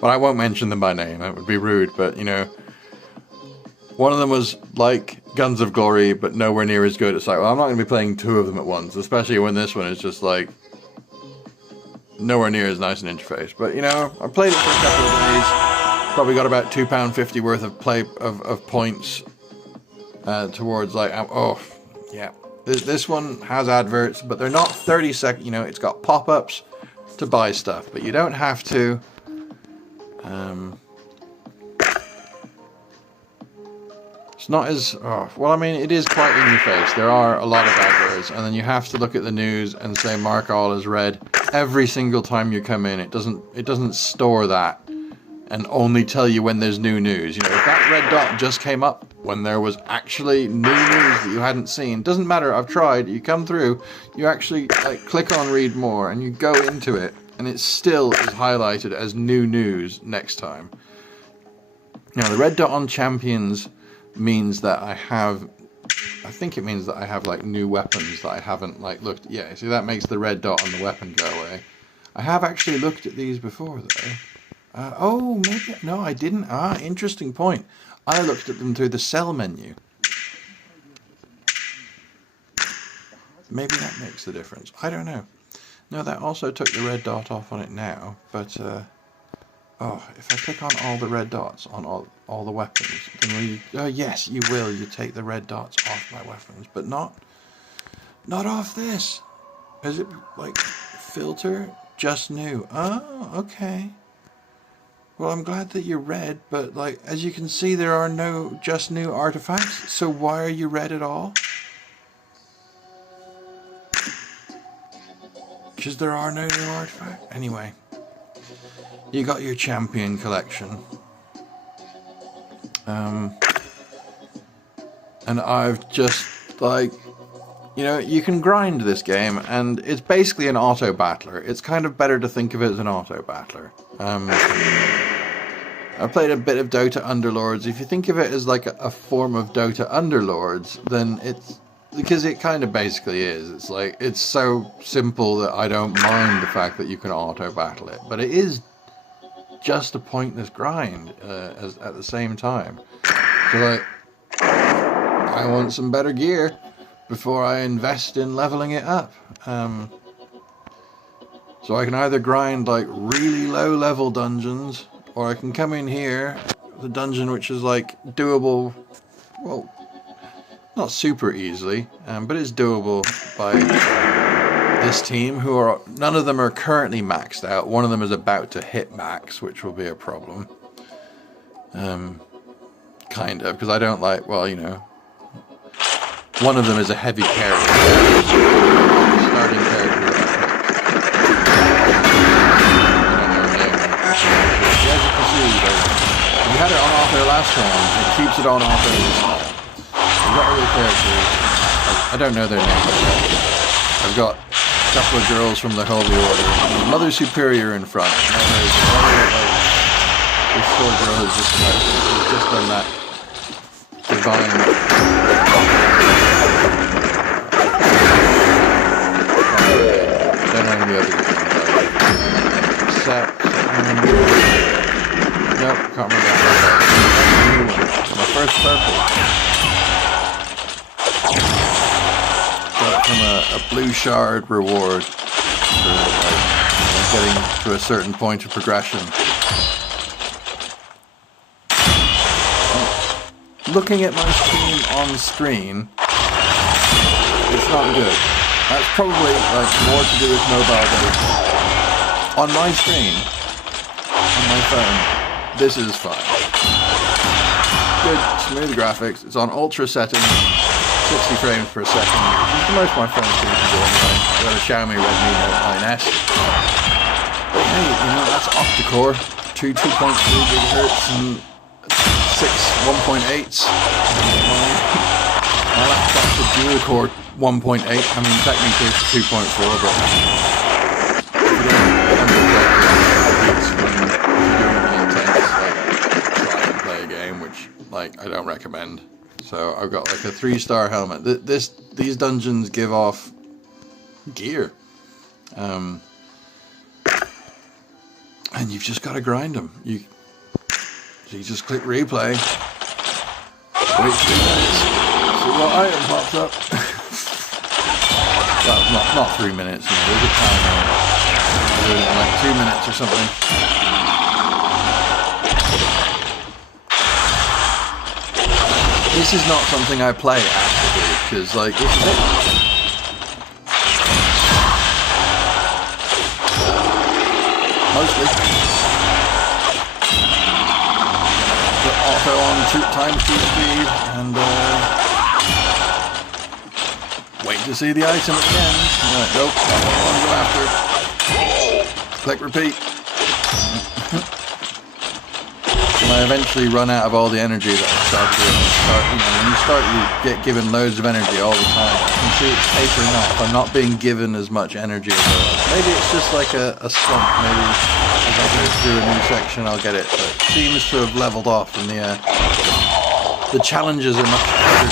But I won't mention them by name. That would be rude. But, you know, one of them was like Guns of Glory, but nowhere near as good. It's like, well, I'm not going to be playing 2 of them at once. Especially when this one is just like... nowhere near as nice an interface. But, you know, I played it for a couple of days. Probably got about £2.50 worth of points towards like, yeah. This one has adverts, but they're not 30-second. You know, it's got pop-ups to buy stuff, but you don't have to. It's not as well. I mean, it is quite in your face. There are a lot of adverts, and then you have to look at the news and say mark all as read every single time you come in. It doesn't store that and only tell you when there's new news. You know, if that red dot just came up when there was actually new news that you hadn't seen, doesn't matter, I've tried, you come through, you actually like click on read more and you go into it and it still is highlighted as new news next time. Now the red dot on champions means that I think it means that I have like new weapons that I haven't like looked. Yeah, see, that makes the red dot on the weapon go away. I have actually looked at these before though. Oh, maybe, no, I didn't. Interesting point. I looked at them through the sell menu. Maybe that makes the difference. I don't know. No, that also took the red dot off on it now. But, if I click on all the red dots on all the weapons, then will you... yes, you will. You take the red dots off my weapons, but not off this. Is it, like, filter? Just new. Oh, okay. Well, I'm glad that you're red, but like, as you can see, there are no just new artifacts. So why are you red at all? Because there are no new artifacts. Anyway, you got your champion collection. And I've just like you know, you can grind this game, and it's basically an auto battler. It's kind of better to think of it as an auto battler. I played a bit of Dota Underlords. If you think of it as like a form of Dota Underlords, then it's, because it kind of basically is. It's like, it's so simple that I don't mind the fact that you can auto battle it, but it is just a pointless grind at the same time. So like, I want some better gear before I invest in leveling it up. So I can either grind like really low level dungeons, or I can come in here, the dungeon which is like doable, well, not super easily, but it's doable by this team, who are, none of them are currently maxed out. One of them is about to hit max, which will be a problem. Kind of, because I don't like, well, you know, one of them is a heavy character. Starting character. You had it on auto last time, it keeps it on auto this time. I've got other characters, I don't know their names yet. I've got a couple of girls from the Holy Order, Mother Superior in front, and then there's this poor girl who's just done that divine... don't know any other things, except... nope, can't remember that. My first purple. Got it from a blue shard reward for getting to a certain point of progression. Looking at my stream on screen, it's not good. That's probably like more to do with mobile data. On my screen, on my phone, this is fine. Good, smooth graphics. It's on ultra settings, 60 frames per second, which is the most my phone seems to do anyway. I've got a Xiaomi Redmi Note 9S. But hey, you know, that's octa-core, 2.3 gigahertz and 6 1.8s. My laptop's a dual-core 1.8. I mean, technically it's a 2.4, but like, I don't recommend. So I've got like a 3-star helmet. These dungeons give off gear, and you've just got to grind them. So you just click replay, wait 2 minutes, see what item pops up. Well, not 3 minutes. You know, there's a timer. Do it in like 2 minutes or something. This is not something I play actively, because like, this is it. Mostly. Put auto on times 2 speed, and wait to see the item at the end. Nope, not what I want to go after. Click repeat. When I eventually run out of all the energy that I started with, when you start, you get given loads of energy all the time. You can see it's tapering off. I'm not being given as much energy as I was. Maybe it's just like a slump. Maybe as I go through a new section, I'll get it. But it seems to have leveled off, and the challenges are much harder.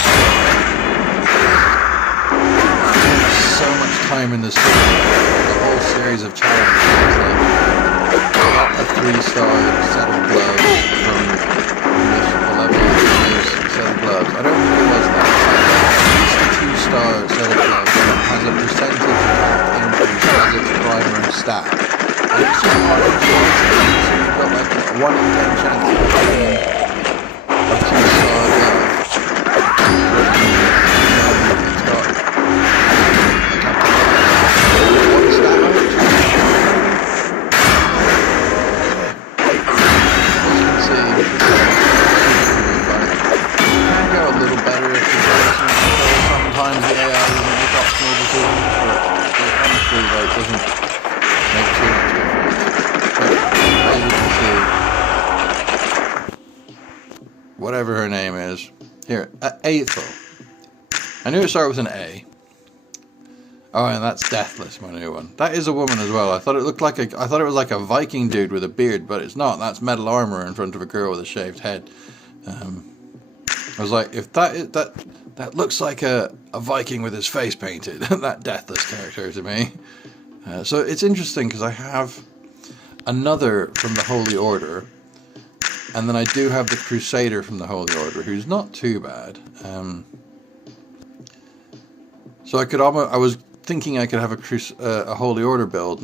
So much time in this series, the whole series of challenges. Like, I got a 3-star set of gloves from the level set of gloves. I don't think it was that. It's a 2-star set of gloves that has a percentage increase as its primary stat. And it's just hard to do. So you've got like a 1 in 10 chance of getting a 2-star glove. It's got one stat on it. Sometimes the AI will make optional decisions, but it honestly doesn't make too much difference. But as you can see, whatever her name is, here, Ethel. I knew it started with an A, Oh, and that's Deathless, my new one. That is a woman as well. I thought it looked like I thought it was like a Viking dude with a beard, but it's not. That's metal armor in front of a girl with a shaved head. I was like, if that looks like a Viking with his face painted. That Deathless character to me. So it's interesting because I have another from the Holy Order, and then I do have the Crusader from the Holy Order, who's not too bad. So I was thinking I could have a Holy Order build,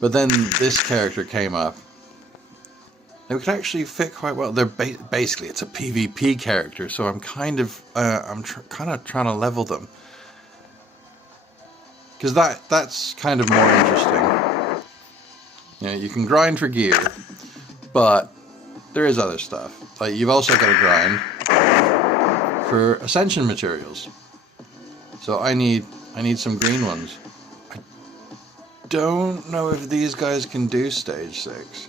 but then this character came up. They could actually fit quite well. They're basically it's a PvP character, so I'm kind of trying to level them because that's kind of more interesting. You know, you can grind for gear, but there is other stuff. Like you've also got to grind for ascension materials. So I need some green ones. I don't know if these guys can do stage 6.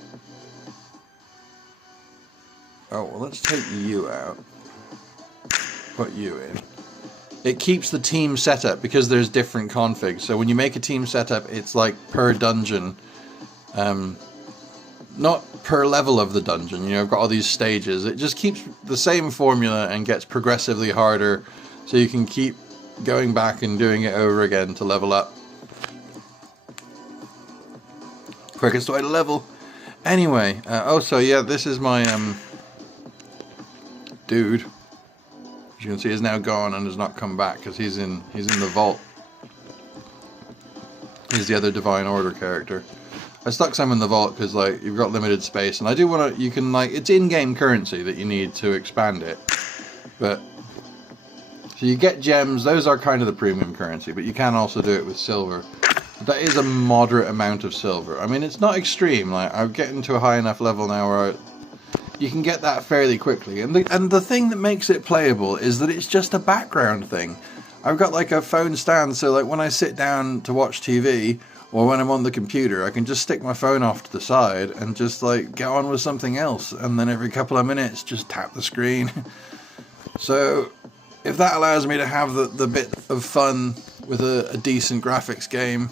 Oh, well, let's take you out. Put you in. It keeps the team setup because there's different configs. So when you make a team setup, it's like per dungeon. Not per level of the dungeon. You know, I've got all these stages. It just keeps the same formula and gets progressively harder. So you can keep going back and doing it over again to level up. Quickest way to level. Anyway, so yeah, this is my dude. As you can see, is now gone and has not come back because he's in the vault. He's the other Divine Order character. I stuck some in the vault because like you've got limited space, and I do want to. You can like it's in-game currency that you need to expand it, but so you get gems. Those are kind of the premium currency, but you can also do it with silver. That is a moderate amount of silver. I mean, it's not extreme. Like I'm getting to a high enough level now where you can get that fairly quickly. And the thing that makes it playable is that it's just a background thing. I've got like a phone stand, so like when I sit down to watch TV or when I'm on the computer, I can just stick my phone off to the side and just like get on with something else. And then every couple of minutes, just tap the screen. So if that allows me to have the bit of fun with a decent graphics game.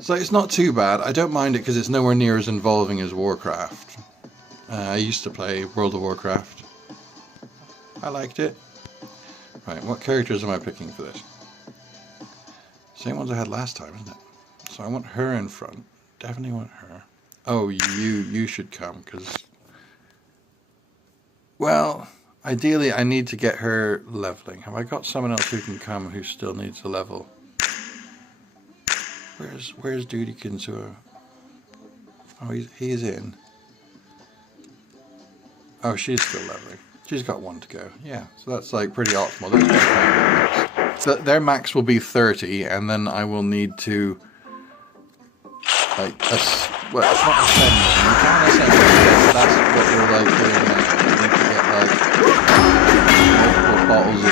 So it's not too bad. I don't mind it because it's nowhere near as involving as Warcraft. I used to play World of Warcraft. I liked it. Right, what characters am I picking for this? Same ones I had last time, isn't it? So I want her in front. Definitely want her. Oh, you should come because... Well, ideally I need to get her leveling. Have I got someone else who can come who still needs a level? Where's Duty Kinsua? Oh, he's in. Oh, she's still leveling. She's got one to go. Yeah, so that's like pretty optimal. So their max will be 30, and then I will need to like well, it's not ascend them. You can ascend them. That's what we're like doing now. You need to get like multiple bottles of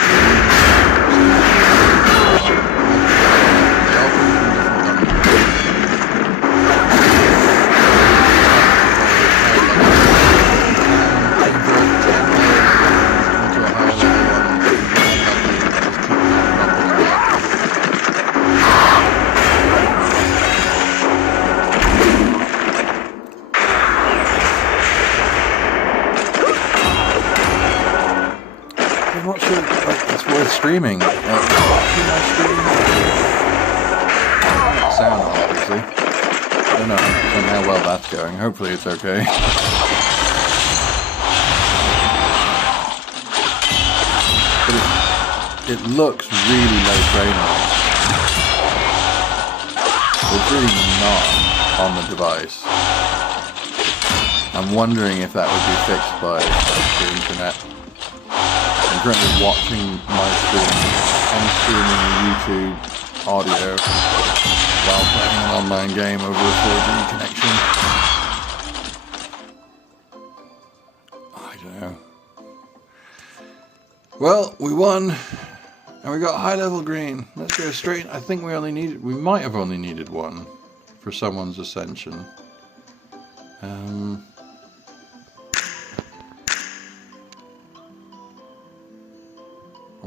streaming. Sound obviously. I don't know how well that's going. Hopefully it's okay. But it looks really low frame rate. It's really not on the device. I'm wondering if that would be fixed by the internet. I'm currently watching my stream and streaming YouTube audio while playing an online game over a 4G connection. I don't know. Well, we won, and we got high level green. Let's go straight. I think we might have only needed one for someone's ascension.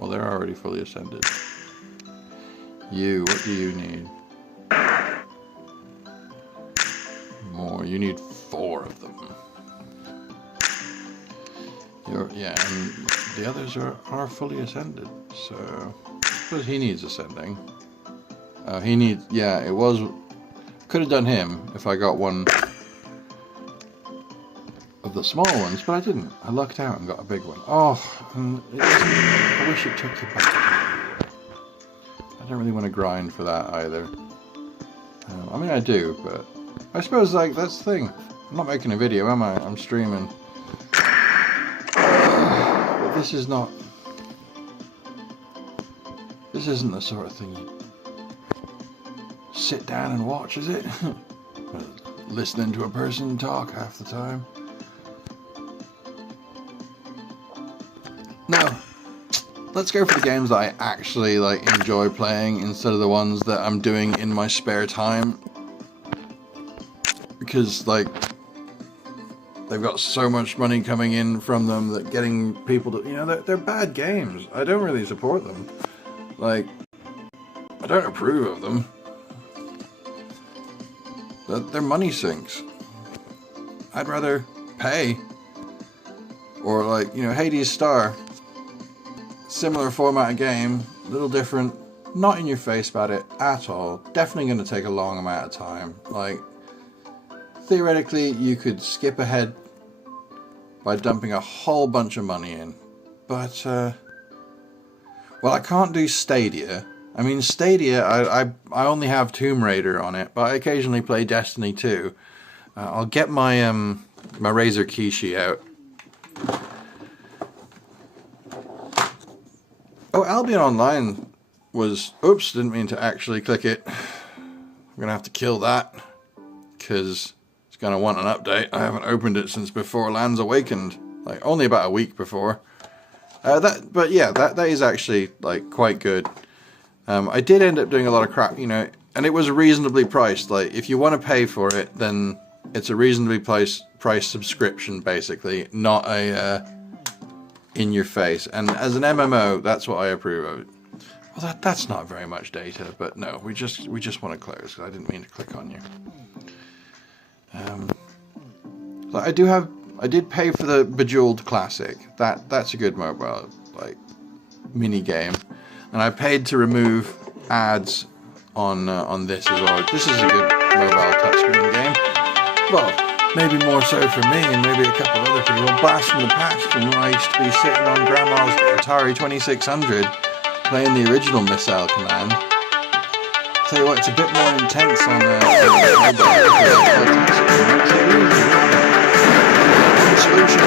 Well, they're already fully ascended. You, what do you need? More. You need 4 of them. Yeah, and the others are fully ascended, so I suppose he needs ascending. He needs, yeah, it was, could have done him if I got one of the small ones, but I didn't. I lucked out and got a big one. Oh, and I wish it took you back. I don't really want to grind for that either. I mean, I do, but I suppose, like, that's the thing. I'm not making a video, am I? I'm streaming. But this is not... This isn't the sort of thing you sit down and watch, is it? Listening to a person talk half the time. No. Let's go for the games that I actually like enjoy playing instead of the ones that I'm doing in my spare time. Because like they've got so much money coming in from them that getting people to, you know, they're bad games. I don't really support them. Like, I don't approve of them. They're money sinks. I'd rather pay. Or like, you know, Hades Star. Similar format of game, a little different, not in your face about it at all. Definitely going to take a long amount of time. Like, theoretically, you could skip ahead by dumping a whole bunch of money in. But, well, I can't do Stadia. I mean, Stadia, I only have Tomb Raider on it, but I occasionally play Destiny 2. I'll get my, my Razer Kishi out. Oh, Albion Online was... Oops, didn't mean to actually click it. I'm going to have to kill that. Because it's going to want an update. I haven't opened it since before Lands Awakened. Like, only about a week before. But yeah, that is actually, like, quite good. I did end up doing a lot of crap, you know. And it was reasonably priced. Like, if you want to pay for it, then it's a reasonably priced subscription, basically. Not a... in your face, and as an MMO, that's what I approve of. Well, that's not very much data, but no, we just want to close. I didn't mean to click on you. I did pay for the Bejeweled Classic. That's a good mobile like mini game, and I paid to remove ads on this as well. This is a good mobile touchscreen game. Well, maybe more so for me and maybe a couple of other people. Blast from the past from when I used to be sitting on Grandma's Atari 2600 playing the original Missile Command. Tell you what, it's a bit more intense on the solution.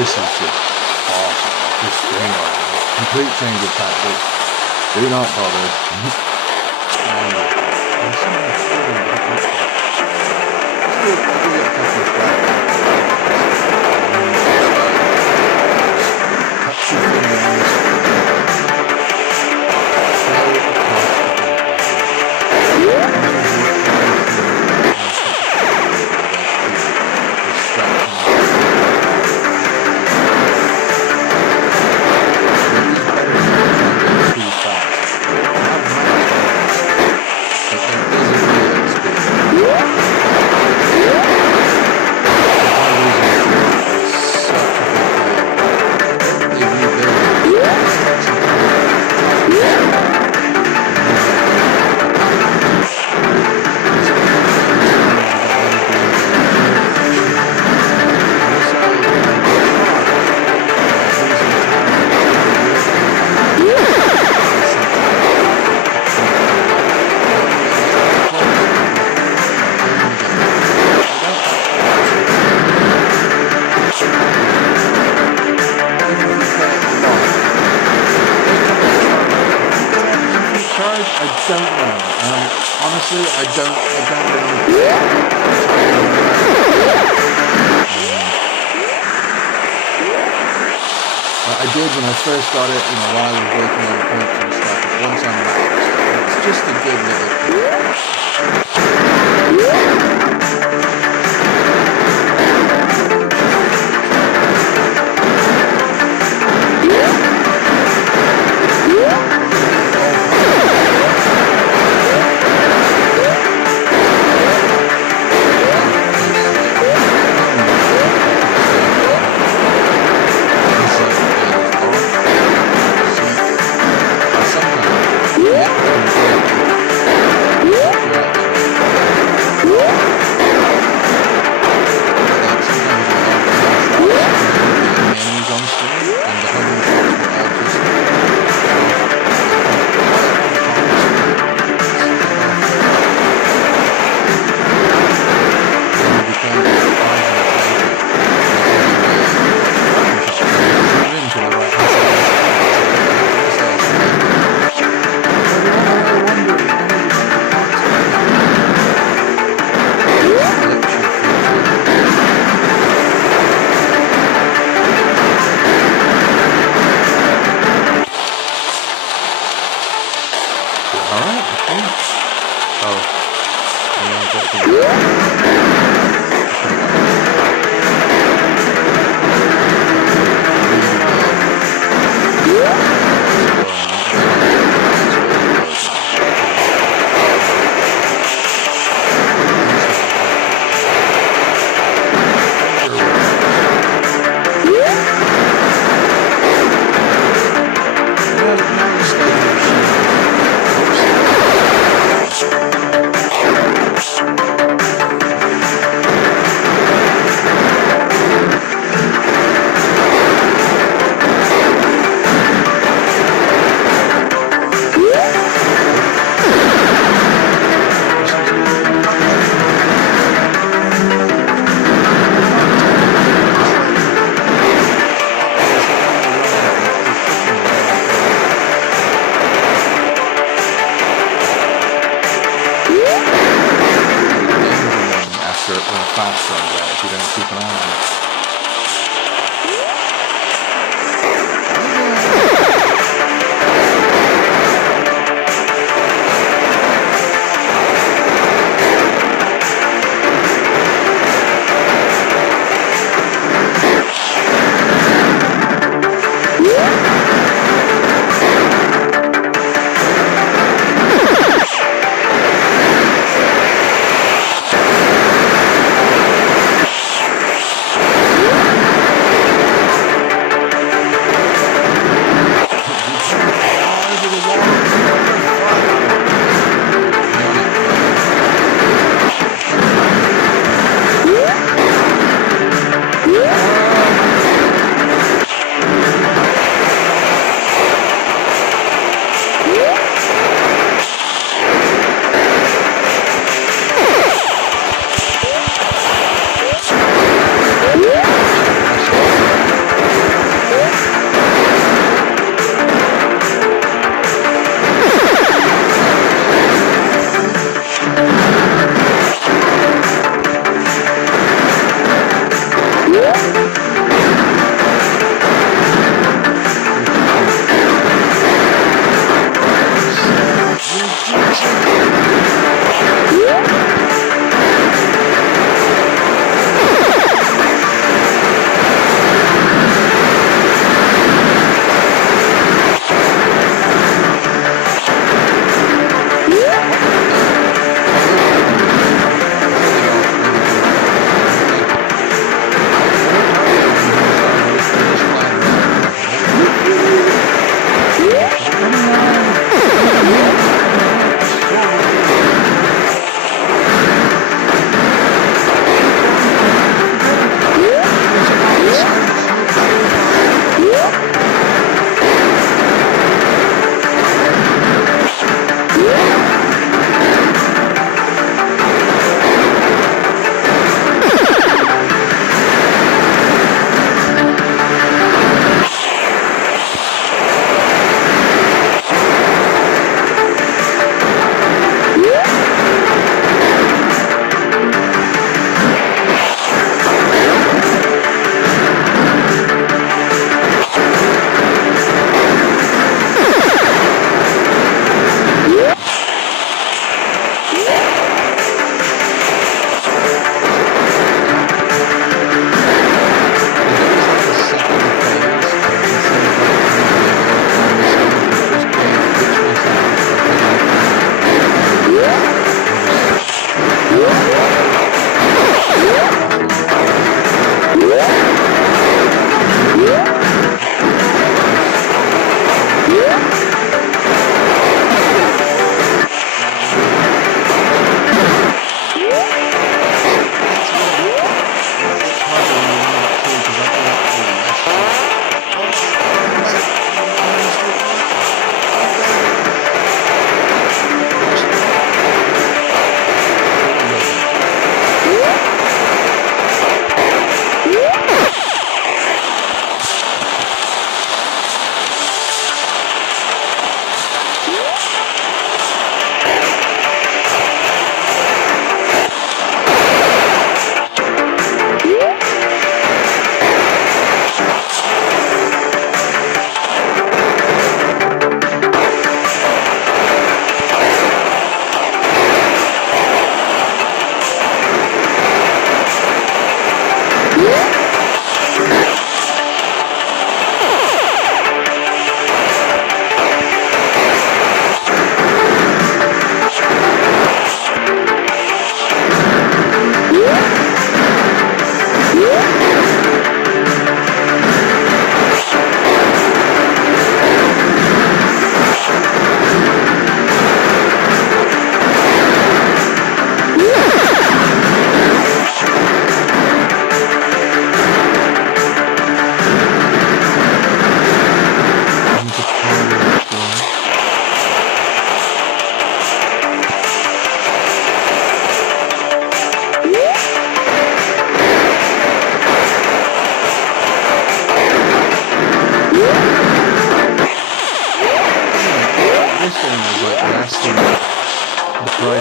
this is just awesome. Just string around. Complete change of tactics. Do not bother. And there's something further that I want to- I'll give it a couple of strikes. Touch your fingers. Flow across the honestly, I don't know. I did when I first got it, you know, while I was working on points and stuff, but once I'm out, it's just a good fast runs out if you don't keep an eye on it.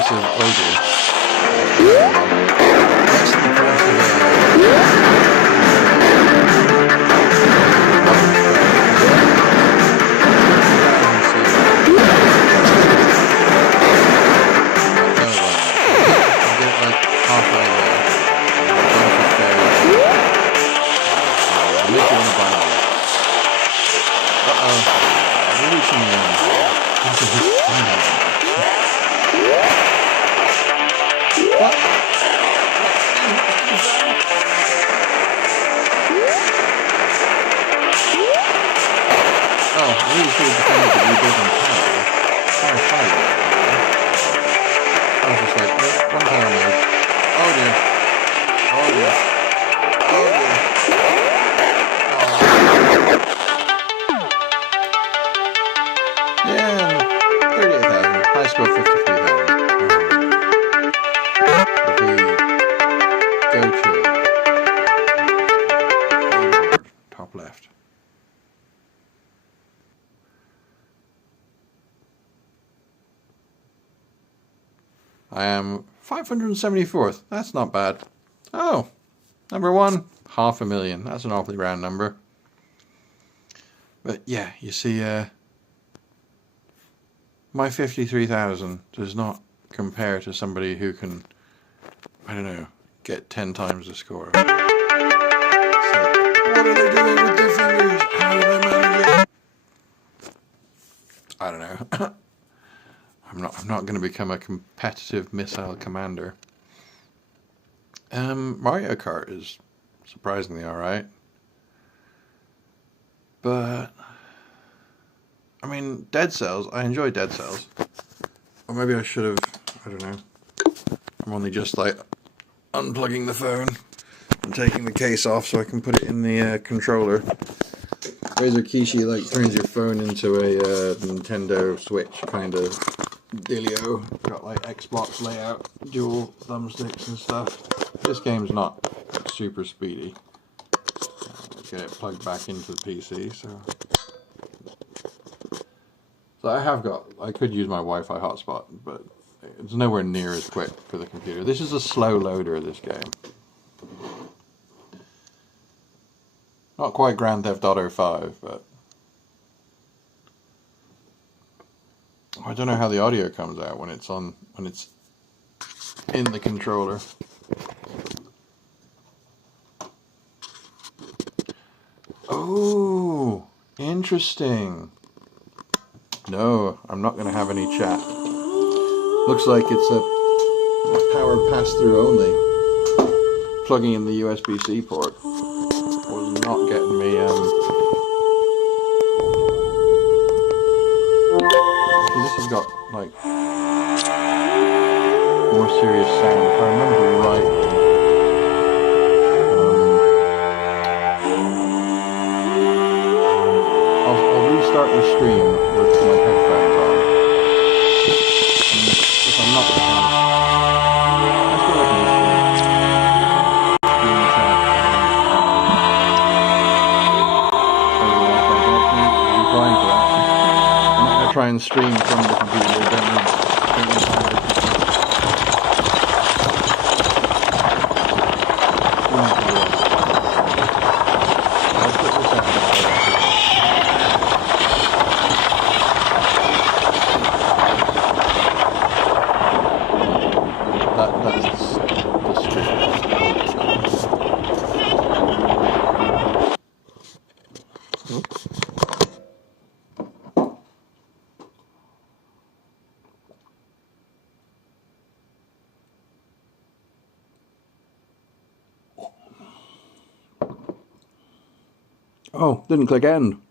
price of Odoo. Less than the price of top left. I am 574th. That's not bad. Oh, number one, 500,000. That's an awfully round number. But yeah, you see, my 53,000 does not compare to somebody who can, I don't know, get 10 times the score. So, what are they doing with their fingers? How do they manage it? I don't know. I'm not going to become a competitive missile commander. Mario Kart is surprisingly alright. But I mean, Dead Cells, I enjoy Dead Cells. Or maybe I should have, I don't know. I'm only just like unplugging the phone and taking the case off so I can put it in the controller. Razer Kishi like turns your phone into a Nintendo Switch kind of dealio. Got like Xbox layout, dual thumbsticks and stuff. This game's not super speedy. Get it plugged back into the PC, so I could use my Wi-Fi hotspot, but it's nowhere near as quick for the computer. This is a slow loader, this game. Not quite Grand Theft Auto 5, but I don't know how the audio comes out when it's in the controller. Oh, interesting. No, I'm not going to have any chat. Looks like it's a power pass-through only. Plugging in the USB-C port was not getting me. This has got like more serious sound. If I remember rightly. I'll restart the stream with my headphones on. And if I'm not I feel like I'm doing chat over Wi-Fi connection. I'll be fine for that. I'm not going to try and stream from the computer. Don't need I'll put this out. Oh, didn't click end.